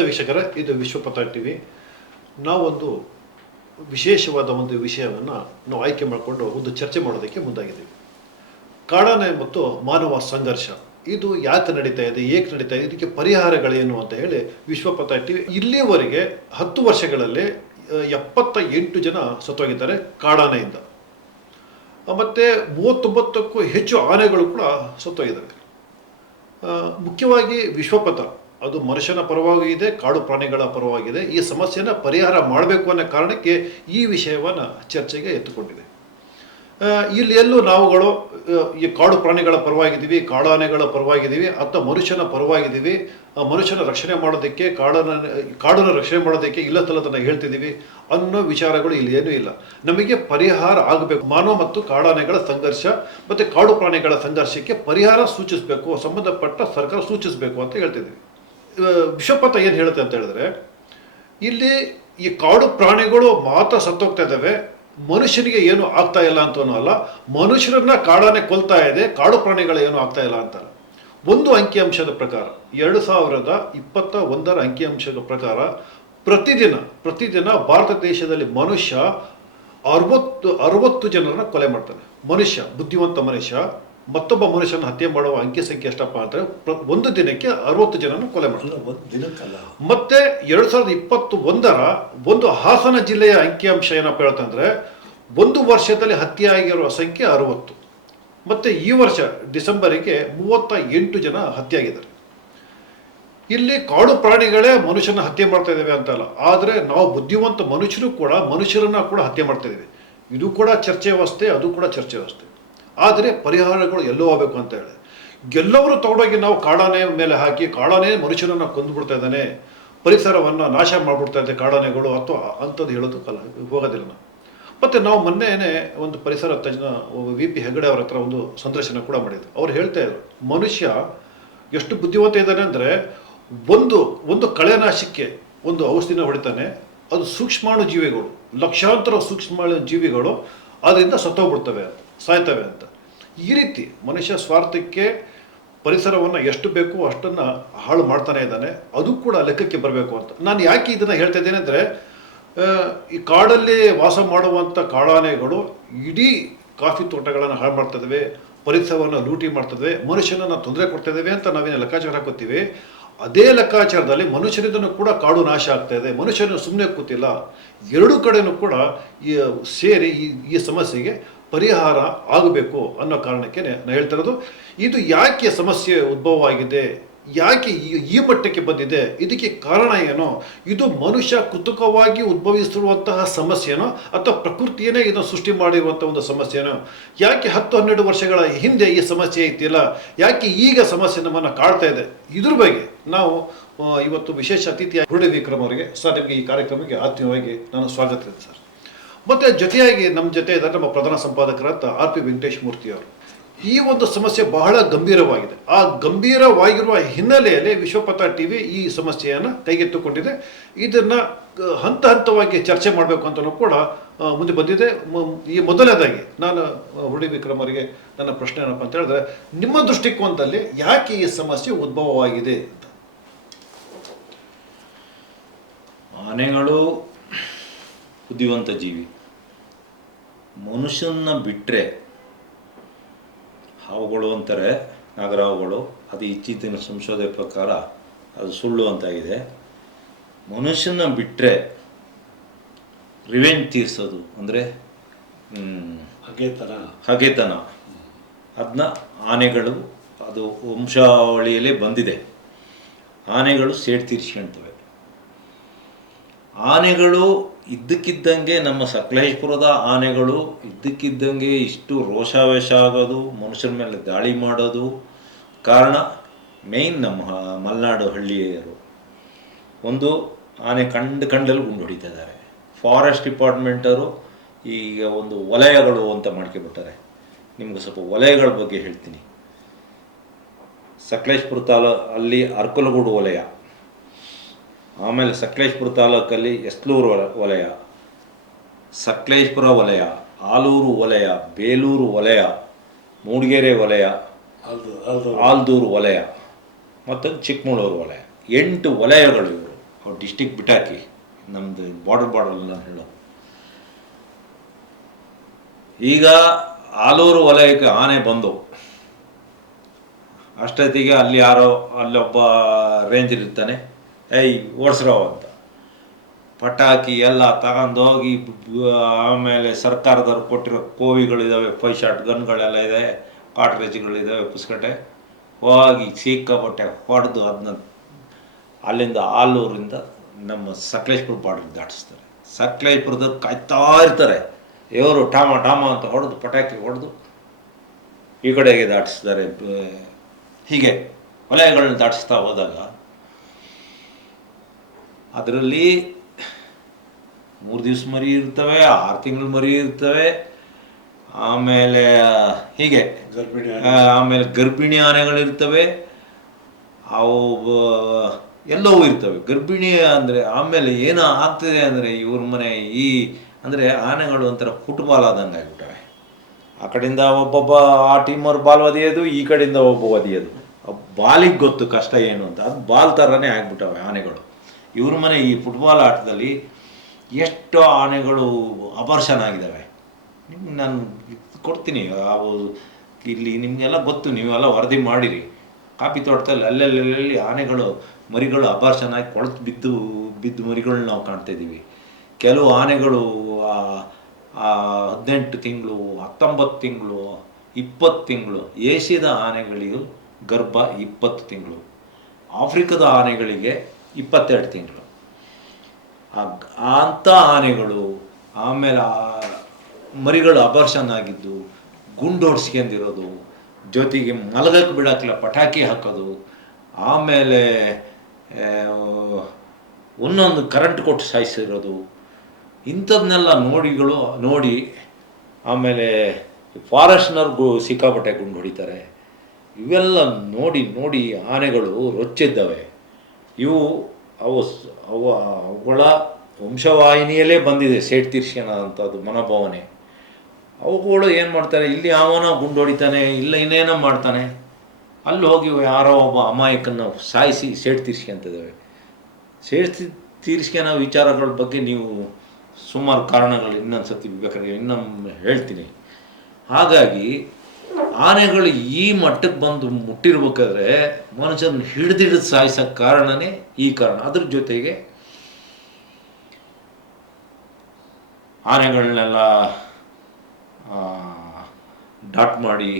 ನಮಸ್ತೆ ವೀಕ್ಷಕರೇ, ಇದು ವಿಶ್ವಪಥ ಟಿವಿ. ನಾವೊಂದು ವಿಶೇಷವಾದ ಒಂದು ವಿಷಯವನ್ನು ನಾವು ಆಯ್ಕೆ ಮಾಡಿಕೊಂಡು ಒಂದು ಚರ್ಚೆ ಮಾಡೋದಕ್ಕೆ ಮುಂದಾಗಿದ್ದೀವಿ. ಕಾಡಾನೆ ಮತ್ತು ಮಾನವ ಸಂಘರ್ಷ ಇದು ಯಾಕೆ ನಡೀತಾ ಇದೆ, ಏಕೆ ನಡೀತಾ ಇದೆ, ಇದಕ್ಕೆ ಪರಿಹಾರಗಳೇನು ಅಂತ ಹೇಳಿ ವಿಶ್ವಪಥ ಟಿವಿ ಇಲ್ಲಿವರೆಗೆ 10 ವರ್ಷಗಳಲ್ಲಿ 78 ಜನ ಸತ್ತೋಗಿದ್ದಾರೆ ಕಾಡಾನೆಯಿಂದ. ಮತ್ತು 39ಕ್ಕೂ ಹೆಚ್ಚು ಆನೆಗಳು ಕೂಡ ಸತ್ತೋಗಿದ್ದಾವೆ. ಮುಖ್ಯವಾಗಿ ವಿಶ್ವಪಥ ಅದು ಮನುಷ್ಯನ ಪರವಾಗಿ ಇದೆ, ಕಾಡು ಪ್ರಾಣಿಗಳ ಪರವಾಗಿದೆ. ಈ ಸಮಸ್ಯೆನ ಪರಿಹಾರ ಮಾಡಬೇಕು ಅನ್ನೋ ಕಾರಣಕ್ಕೆ ಈ ವಿಷಯವನ್ನು ಚರ್ಚೆಗೆ ಎತ್ತುಕೊಂಡಿದೆ. ಇಲ್ಲಿ ಎಲ್ಲೂ ನಾವುಗಳು ಈ ಕಾಡು ಪ್ರಾಣಿಗಳ ಪರವಾಗಿದ್ದೀವಿ, ಕಾಡಾನೆಗಳ ಪರವಾಗಿದ್ದೀವಿ ಅಥವಾ ಮನುಷ್ಯನ ಪರವಾಗಿದ್ದೀವಿ, ಮನುಷ್ಯನ ರಕ್ಷಣೆ ಮಾಡೋದಕ್ಕೆ ಕಾಡನ್ನು ರಕ್ಷಣೆ ಮಾಡೋದಕ್ಕೆ ಇಲ್ಲ ತಲದನ್ನು ಹೇಳ್ತಿದ್ದೀವಿ ಅನ್ನೋ ವಿಚಾರಗಳು ಇಲ್ಲಿ ಏನೂ ಇಲ್ಲ. ನಮಗೆ ಪರಿಹಾರ ಆಗಬೇಕು. ಮಾನವ ಮತ್ತು ಕಾಡಾನೆಗಳ ಸಂಘರ್ಷ ಮತ್ತು ಕಾಡು ಪ್ರಾಣಿಗಳ ಸಂಘರ್ಷಕ್ಕೆ ಪರಿಹಾರ ಸೂಚಿಸಬೇಕು, ಸಂಬಂಧಪಟ್ಟ ಸರ್ಕಾರ ಸೂಚಿಸಬೇಕು ಅಂತ ಹೇಳ್ತಿದ್ದೀವಿ. ವಿಶ್ವಪಥ ಏನು ಹೇಳುತ್ತೆ ಅಂತ ಹೇಳಿದ್ರೆ, ಇಲ್ಲಿ ಈ ಕಾಡು ಪ್ರಾಣಿಗಳು ಮಾತ್ರ ಸತ್ತೋಗ್ತಾ ಇದ್ದಾವೆ, ಮನುಷ್ಯನಿಗೆ ಏನು ಆಗ್ತಾ ಇಲ್ಲ ಅಂತನೂ ಅಲ್ಲ. ಮನುಷ್ಯರನ್ನ ಕಾಡಾನೆ ಕೊಲ್ತಾ ಇದೆ, ಕಾಡು ಪ್ರಾಣಿಗಳು ಏನು ಆಗ್ತಾ ಇಲ್ಲ ಅಂತ. ಒಂದು ಅಂಕಿಅಂಶದ ಪ್ರಕಾರ 2021 ಅಂಕಿಅಂಶದ ಪ್ರಕಾರ ಪ್ರತಿದಿನ ಭಾರತ ದೇಶದಲ್ಲಿ ಮನುಷ್ಯ 60 ಜನರನ್ನ ಕೊಲೆ ಮಾಡ್ತಾನೆ. ಮನುಷ್ಯ, ಬುದ್ಧಿವಂತ ಮನುಷ್ಯ ಮತ್ತೊಬ್ಬ ಮನುಷ್ಯನ ಹತ್ಯೆ ಮಾಡುವ ಅಂಕಿ ಸಂಖ್ಯೆ ಎಷ್ಟಪ್ಪ ಅಂದರೆ ಒಂದು ದಿನಕ್ಕೆ 60 ಜನನ ಕೊಲೆ ಮಾಡ್ತಾರೆ. ಮತ್ತೆ 2021 ಒಂದು ಹಾಸನ ಜಿಲ್ಲೆಯ ಅಂಕಿಅಂಶ ಏನಪ್ಪ ಹೇಳ್ತಂದ್ರೆ, ಒಂದು ವರ್ಷದಲ್ಲಿ ಹತ್ಯೆ ಆಗಿರುವ ಸಂಖ್ಯೆ 60. ಮತ್ತೆ ಈ ವರ್ಷ ಡಿಸೆಂಬರಿಗೆ 38 ಜನ ಹತ್ಯೆ ಆಗಿದ್ದಾರೆ. ಇಲ್ಲಿ ಕಾಡು ಪ್ರಾಣಿಗಳೇ ಮನುಷ್ಯನ ಹತ್ಯೆ ಮಾಡ್ತಾ ಇದ್ದೇವೆ ಅಂತಲ್ಲ, ಆದರೆ ನಾವು ಬುದ್ಧಿವಂತ ಮನುಷ್ಯರನ್ನ ಕೂಡ ಹತ್ಯೆ ಮಾಡ್ತಾ ಇದ್ದೇವೆ. ಇದು ಕೂಡ ಚರ್ಚೆ ವ್ಯವಸ್ಥೆ, ಅದು ಕೂಡ ಚರ್ಚೆ ವ್ಯವಸ್ಥೆ. ಆದರೆ ಪರಿಹಾರಗಳು ಎಲ್ಲೋ ಆಗಬೇಕು ಅಂತ ಹೇಳಿ ಎಲ್ಲವರು ತಗೊಂಡೋಗಿ ನಾವು ಕಾಡಾನೆ ಮೇಲೆ ಹಾಕಿ ಕಾಡಾನೆ ಮನುಷ್ಯನನ್ನು ಕೊಂದುಬಿಡ್ತಾ ಇದ್ದಾನೆ, ಪರಿಸರವನ್ನು ನಾಶ ಮಾಡಿಬಿಡ್ತಾ ಇದೆ ಕಾಡಾನೆಗಳು ಅಥವಾ ಅಂಥದ್ದು ಹೇಳೋದಕ್ಕಲ್ಲ, ಹೋಗೋದಿಲ್ಲ ನಾವು. ಮತ್ತು ನಾವು ಮೊನ್ನೆನೇ ಒಂದು ಪರಿಸರ ತಜ್ಞ VP ಹೆಗಡೆ ಅವರ ಹತ್ರ ಒಂದು ಸಂದರ್ಶನ ಕೂಡ ಮಾಡಿದ್ರು. ಅವ್ರು ಹೇಳ್ತಾ ಇದ್ರು, ಮನುಷ್ಯ ಎಷ್ಟು ಬುದ್ಧಿವಂತ ಇದ್ದಾನೆ ಅಂದರೆ ಒಂದು ಕಳೆನಾಶಕ್ಕೆ ಒಂದು ಔಷಧಿನ ಹೊಡಿತಾನೆ, ಅದು ಸೂಕ್ಷ್ಮಾಣು ಜೀವಿಗಳು, ಲಕ್ಷಾಂತರ ಸೂಕ್ಷ್ಮಾಣು ಜೀವಿಗಳು ಅದರಿಂದ ಸತ್ತೋಗ್ಬಿಡ್ತವೆ, ಸಾಯ್ತವೆ ಅಂತ. ಈ ರೀತಿ ಮನುಷ್ಯ ಸ್ವಾರ್ಥಕ್ಕೆ ಪರಿಸರವನ್ನು ಎಷ್ಟು ಬೇಕು ಅಷ್ಟನ್ನು ಹಾಳು ಮಾಡ್ತಾನೆ ಇದ್ದಾನೆ. ಅದು ಕೂಡ ಲೆಕ್ಕಕ್ಕೆ ಬರಬೇಕು ಅಂತ. ನಾನು ಯಾಕೆ ಇದನ್ನು ಹೇಳ್ತಾ ಇದ್ದೇನೆ ಅಂದರೆ, ಈ ಕಾಡಲ್ಲಿ ವಾಸ ಮಾಡುವಂಥ ಕಾಡಾನೆಗಳು ಇಡೀ ಕಾಫಿ ತೋಟಗಳನ್ನು ಹಾಳು ಮಾಡ್ತಿದ್ದಾವೆ, ಪರಿಸರವನ್ನು ಲೂಟಿ ಮಾಡ್ತಿದ್ದಾವೆ, ಮನುಷ್ಯನನ್ನು ತೊಂದರೆ ಕೊಡ್ತಿದ್ದೇವೆ ಅಂತ ನಾವೇನು ಲೆಕ್ಕಾಚಾರ ಹಾಕೋತೀವಿ. ಅದೇ ಲೆಕ್ಕಾಚಾರದಲ್ಲಿ ಮನುಷ್ಯರಿಂದನೂ ಕೂಡ ಕಾಡು ನಾಶ ಆಗ್ತಾ ಇದೆ. ಮನುಷ್ಯನು ಸುಮ್ಮನೆ ಕೂತಿಲ್ಲ. ಎರಡೂ ಕಡೆಯೂ ಕೂಡ ಸೇರಿ ಈ ಸಮಸ್ಯೆಗೆ ಪರಿಹಾರ ಆಗಬೇಕು ಅನ್ನೋ ಕಾರಣಕ್ಕೆ ನಾನು ಹೇಳ್ತಿರೋದು. ಇದು ಯಾಕೆ ಸಮಸ್ಯೆ ಉದ್ಭವ ಆಗಿದೆ, ಯಾಕೆ ಈ ಮಟ್ಟಕ್ಕೆ ಬಂದಿದೆ, ಇದಕ್ಕೆ ಕಾರಣ ಏನೋ, ಇದು ಮನುಷ್ಯ ಕೃತಕವಾಗಿ ಉದ್ಭವಿಸಿರುವಂತಹ ಸಮಸ್ಯೆನೋ ಅಥವಾ ಪ್ರಕೃತಿಯೇ ಇದನ್ನು ಸೃಷ್ಟಿ ಮಾಡಿರುವಂಥ ಒಂದು ಸಮಸ್ಯೆನೋ, ಯಾಕೆ 10-12 ವರ್ಷಗಳ ಹಿಂದೆ ಈ ಸಮಸ್ಯೆ ಇತ್ತಿಲ್ಲ, ಯಾಕೆ ಈಗ ಸಮಸ್ಯೆ ನಮ್ಮನ್ನು ಕಾಡ್ತಾ ಇದೆ, ಇದ್ರ ಬಗ್ಗೆ ನಾವು ಇವತ್ತು ವಿಶೇಷ ಅತಿಥಿ ಹುರುಳಿ ವಿಕ್ರಮ್ ಅವರಿಗೆ ಸರ್, ನಿಮಗೆ ಈ ಕಾರ್ಯಕ್ರಮಕ್ಕೆ ಆತ್ಮೀಯವಾಗಿ ನಾನು ಸ್ವಾಗತಿಸಿದೆ ಸರ್. ಮತ್ತು ಜೊತೆಯಾಗಿ ನಮ್ಮ ಜೊತೆ ಇದ್ದಾರೆ ನಮ್ಮ ಪ್ರಧಾನ ಸಂಪಾದಕರಾದ RP ವೆಂಕಟೇಶ್ ಮೂರ್ತಿ ಅವರು. ಈ ಒಂದು ಸಮಸ್ಯೆ ಬಹಳ ಗಂಭೀರವಾಗಿದೆ. ಆ ಗಂಭೀರವಾಗಿರುವ ಹಿನ್ನೆಲೆಯಲ್ಲಿ ವಿಶ್ವಪಥ ಟಿವಿ ಈ ಸಮಸ್ಯೆಯನ್ನು ಕೈಗೆತ್ತಿಕೊಂಡಿದೆ. ಇದನ್ನು ಹಂತ ಹಂತವಾಗಿ ಚರ್ಚೆ ಮಾಡಬೇಕು ಅಂತಲೂ ಕೂಡ ಮುಂದೆ ಬಂದಿದೆ. ಈ ಮೊದಲನೇದಾಗಿ ನಾನು ಹುರುಳಿ ವಿಕ್ರಮ್ ಅವರಿಗೆ ನನ್ನ ಪ್ರಶ್ನೆ ಏನಪ್ಪ ಅಂತ ಹೇಳಿದ್ರೆ, ನಿಮ್ಮ ದೃಷ್ಟಿಕೋನದಲ್ಲಿ ಯಾಕೆ ಈ ಸಮಸ್ಯೆ ಉದ್ಭವವಾಗಿದೆ ಅಂತ? ಆನೆಗಳು ಬುದ್ಧಿವಂತ ಜೀವಿ. ಮನುಷ್ಯನ ಬಿಟ್ಟರೆ ಹಾವುಗಳು ಅಂತಾರೆ, ನಾಗರಹಾವುಗಳು, ಅದು ಇತ್ತೀಚಿನ ಸಂಶೋಧನೆ ಪ್ರಕಾರ ಅದು ಸುಳ್ಳು ಅಂತಾಗಿದೆ. ಮನುಷ್ಯನ ಬಿಟ್ಟರೆ ರಿವೆಂಜ್ ತೀರಿಸೋದು ಅಂದರೆ ಹಗೆತನ ಅದನ್ನ ಆನೆಗಳು, ಅದು ವಂಶಾವಳಿಯಲ್ಲೇ ಬಂದಿದೆ. ಆನೆಗಳು ಸೇಡು ತೀರಿಸ್ಕೊಳ್ತವೆ. ಆನೆಗಳು ಇದ್ದಕ್ಕಿದ್ದಂಗೆ, ನಮ್ಮ ಸಕಲೇಶಪುರದ ಆನೆಗಳು ಇದ್ದಕ್ಕಿದ್ದಂಗೆ ಇಷ್ಟು ರೋಷಾವೇಶ ಆಗೋದು, ಮನುಷ್ಯರ ಮೇಲೆ ದಾಳಿ ಮಾಡೋದು ಕಾರಣ ಮೇಯ್ನ್ ನಮ್ಮ ಮಲೆನಾಡು ಹಳ್ಳಿಯರು. ಒಂದು ಆನೆ ಕಂಡಲ್ಲಿ ಗುಂಡು ಹೊಡಿತಾ ಇದ್ದಾರೆ. ಫಾರೆಸ್ಟ್ ಡಿಪಾರ್ಟ್ಮೆಂಟರು ಈಗ ಒಂದು ವಲಯಗಳು ಅಂತ ಮಾಡ್ಕೊಬಿಟ್ಟಾರೆ. ನಿಮ್ಗೆ ಸ್ವಲ್ಪ ವಲಯಗಳ ಬಗ್ಗೆ ಹೇಳ್ತೀನಿ. ಸಕಲೇಶಪುರ ಅಲ್ಲಿ ಅರ್ಕಲಗೂಡು ವಲಯ, ಆಮೇಲೆ ಸಕಲೇಶಪುರ ತಾಲೂಕಲ್ಲಿ ಎಸ್ಲೂರು ವಲಯ, ಸಕಲೇಶಪುರ ವಲಯ, ಆಲೂರು ವಲಯ, ಬೇಲೂರು ವಲಯ, ಮೂಡಿಗೆರೆ ವಲಯ, ಆಲ್ದೂರು ವಲಯ ಮತ್ತು ಚಿಕ್ಕಮಗಳೂರು ವಲಯ. 8 ವಲಯಗಳು ಇವರು. ಅವ್ರು ಡಿಸ್ಟಿಕ್ ಬಿಟ್ಟಾಕಿ ನಮ್ಮದು ಬಾರ್ಡರ್ ನಾನು ಹೇಳೋ. ಈಗ ಆಲೂರು ವಲಯಕ್ಕೆ ಆನೆ ಬಂದು ಅಷ್ಟೊತ್ತಿಗೆ ಅಲ್ಲೊಬ್ಬ ರೇಂಜರ್ ಇರ್ತಾನೆ, ಏಯ್ ಓಡಿಸ್ರವ ಅಂತ ಪಟಾಕಿ ಎಲ್ಲ ತಗೊಂಡೋಗಿ, ಆಮೇಲೆ ಸರ್ಕಾರದವ್ರು ಕೊಟ್ಟಿರೋ ಕೋವಿಗಳಿದ್ದಾವೆ, 5 ಶಾಟ್ ಗನ್ಗಳೆಲ್ಲ ಇದೆ, ಕಾಟ್ರೇಜ್ಗಳಿದ್ದಾವೆ, ಪುಸ್ಕಟೆ ಹೋಗಿ ಸಿಕ್ಕಾಪಟ್ಟೆ ಹೊಡೆದು ಅದನ್ನ ಅಲ್ಲಿಂದ ಆಲೂರಿಂದ ನಮ್ಮ ಸಕಲೇಶ್ಪುರ ಬಾರ್ಡ್ರಿಗೆ ದಾಟಿಸ್ತಾರೆ. ಸಕಲೇಶ್ಪುರದಲ್ಲಿ ಕಾಯ್ತಾ ಇರ್ತಾರೆ ಇವರು, ಟಾಮ ಅಂತ ಹೊಡೆದು ಪಟಾಕಿ ಹೊಡೆದು ಈ ಕಡೆಗೆ ದಾಟಿಸ್ತಾರೆ. ಹೀಗೆ ವಲಯಗಳನ್ನ ದಾಟಿಸ್ತಾ ಹೋದಾಗ ಅದರಲ್ಲಿ 3 ದಿವಸ ಮರಿ ಇರ್ತವೆ, 6 ತಿಂಗಳು ಮರಿ ಇರ್ತವೆ, ಆಮೇಲೆ ಹೀಗೆ ಆಮೇಲೆ ಗರ್ಭಿಣಿ ಆನೆಗಳಿರ್ತವೆ, ಅವು ಎಲ್ಲವೂ ಇರ್ತವೆ. ಗರ್ಭಿಣಿ ಅಂದರೆ ಆಮೇಲೆ ಏನು ಆಗ್ತದೆ ಅಂದರೆ ಇವ್ರ ಮನೆ ಅಂದರೆ ಆನೆಗಳು ಒಂಥರ ಫುಟ್ಬಾಲ್ ಆದಂಗೆ ಆಗಿಬಿಟ್ಟವೆ. ಆ ಕಡೆಯಿಂದ ಒಬ್ಬೊಬ್ಬ ಆ ಟೀಮವ್ರು ಬಾಲ್ ಒದೆಯೋದು, ಈ ಕಡೆಯಿಂದ ಒಬ್ಬ ಒದೆಯೋದು. ಬಾಲಿಗೆ ಗೊತ್ತು ಕಷ್ಟ ಏನು ಅಂತ, ಅದು ಬಾಲ್ ಥರನೇ ಆಗಿಬಿಟ್ಟವೆ ಆನೆಗಳು. ಇವ್ರ ಮನೆ ಈ ಫುಟ್ಬಾಲ್ ಆಟದಲ್ಲಿ ಎಷ್ಟು ಆನೆಗಳು ಅಪರ್ಷನ್ ಆಗಿದ್ದಾವೆ ನಿಮ್ಗೆ ನಾನು ಕೊಡ್ತೀನಿ. ಅವು ಇಲ್ಲಿ ನಿಮಗೆಲ್ಲ ಗೊತ್ತು, ನೀವೆಲ್ಲ ವರದಿ ಮಾಡಿರಿ. ಕಾಫಿ ತೋಟದಲ್ಲಿ ಅಲ್ಲೆಲ್ಲಿ ಆನೆಗಳು ಮರಿಗಳು ಅಪರ್ಷನ್ ಆಗಿ ಕೊಳತು ಬಿದ್ದು ಮರಿಗಳನ್ನ ನಾವು ಕಾಣ್ತಾಯಿದ್ದೀವಿ. ಕೆಲವು ಆನೆಗಳು 18 ತಿಂಗಳು, 19 ತಿಂಗಳು, 20 ತಿಂಗಳು. ಏಷ್ಯಾದ ಆನೆಗಳಿಗೂ ಗರ್ಭ 20 ತಿಂಗಳು, ಆಫ್ರಿಕಾದ ಆನೆಗಳಿಗೆ 22 ತಿಂಗಳು. ಅಂಥ ಆನೆಗಳು ಆಮೇಲೆ ಮರಿಗಳು ಅಪರ್ಷನ್ ಆಗಿದ್ದು, ಗುಂಡೋಡ್ಸ್ಕೊಂಡಿರೋದು, ಜೊತೆಗೆ ಮಲಗಕ್ಕೆ ಬಿಡೋಕ್ಕಿಲ್ಲ ಪಟಾಕಿ ಹಾಕೋದು, ಆಮೇಲೆ ಒಂದೊಂದು ಕರೆಂಟ್ ಕೊಟ್ಟು ಸಾಯಿಸಿರೋದು, ಇಂಥದ್ದನ್ನೆಲ್ಲ ನೋಡಿ ಆಮೇಲೆ ಫಾರೆಸ್ಟ್ನವ್ರಿಗೂ ಸಿಕ್ಕಾಪಟ್ಟೆ ಗುಂಡು ಹೊಡಿತಾರೆ. ಇವೆಲ್ಲ ನೋಡಿ ಆನೆಗಳು ರೊಚ್ಚಿದ್ದಾವೆ. ಅವುಗಳ ವಂಶವಾಹಿನಿಯಲ್ಲೇ ಬಂದಿದೆ ಸೇಟ್ ತೀರ್ಸ್ಕೊಳ್ಳೋಂಥದ್ದು ಮನೋಭಾವನೆ. ಅವುಗಳು ಏನು ಮಾಡ್ತಾರೆ, ಇಲ್ಲಿ ಅವನೋ ಗುಂಡು ಹೊಡಿತಾನೆ, ಇಲ್ಲ ಇನ್ನೇನೋ ಮಾಡ್ತಾನೆ, ಅಲ್ಲಿ ಹೋಗಿ ಯಾರೋ ಒಬ್ಬ ಅಮಾಯಕನ್ನು ಸಾಯಿಸಿ ಸೇಟ್ ತೀರ್ಸ್ಕೊಂತಿದ್ದಾವೆ. ಸೇಟ್ ತೀರ್ಸ್ಕೊಳ್ಳೋ ವಿಚಾರಗಳ ಬಗ್ಗೆ ನೀವು ಸುಮಾರು ಕಾರಣಗಳು ಇನ್ನೊಂದು ಸತಿ ಬೇಕಾದ್ರೆ ಇನ್ನೊಮ್ಮೆ ಹೇಳ್ತೀನಿ. ಹಾಗಾಗಿ ಆನೆಗಳು ಈ ಮಟ್ಟಕ್ಕೆ ಬಂದು ಮುಟ್ಟಿರ್ಬೇಕಾದ್ರೆ ಮನುಷ್ಯನ ಹಿಡಿದು ಸಾಯಿಸೋಕ್ಕೆ ಕಾರಣನೇ ಈ ಕಾರಣ. ಅದ್ರ ಜೊತೆಗೆ ಆನೆಗಳನ್ನೆಲ್ಲ ಡಾಟ್ ಮಾಡಿ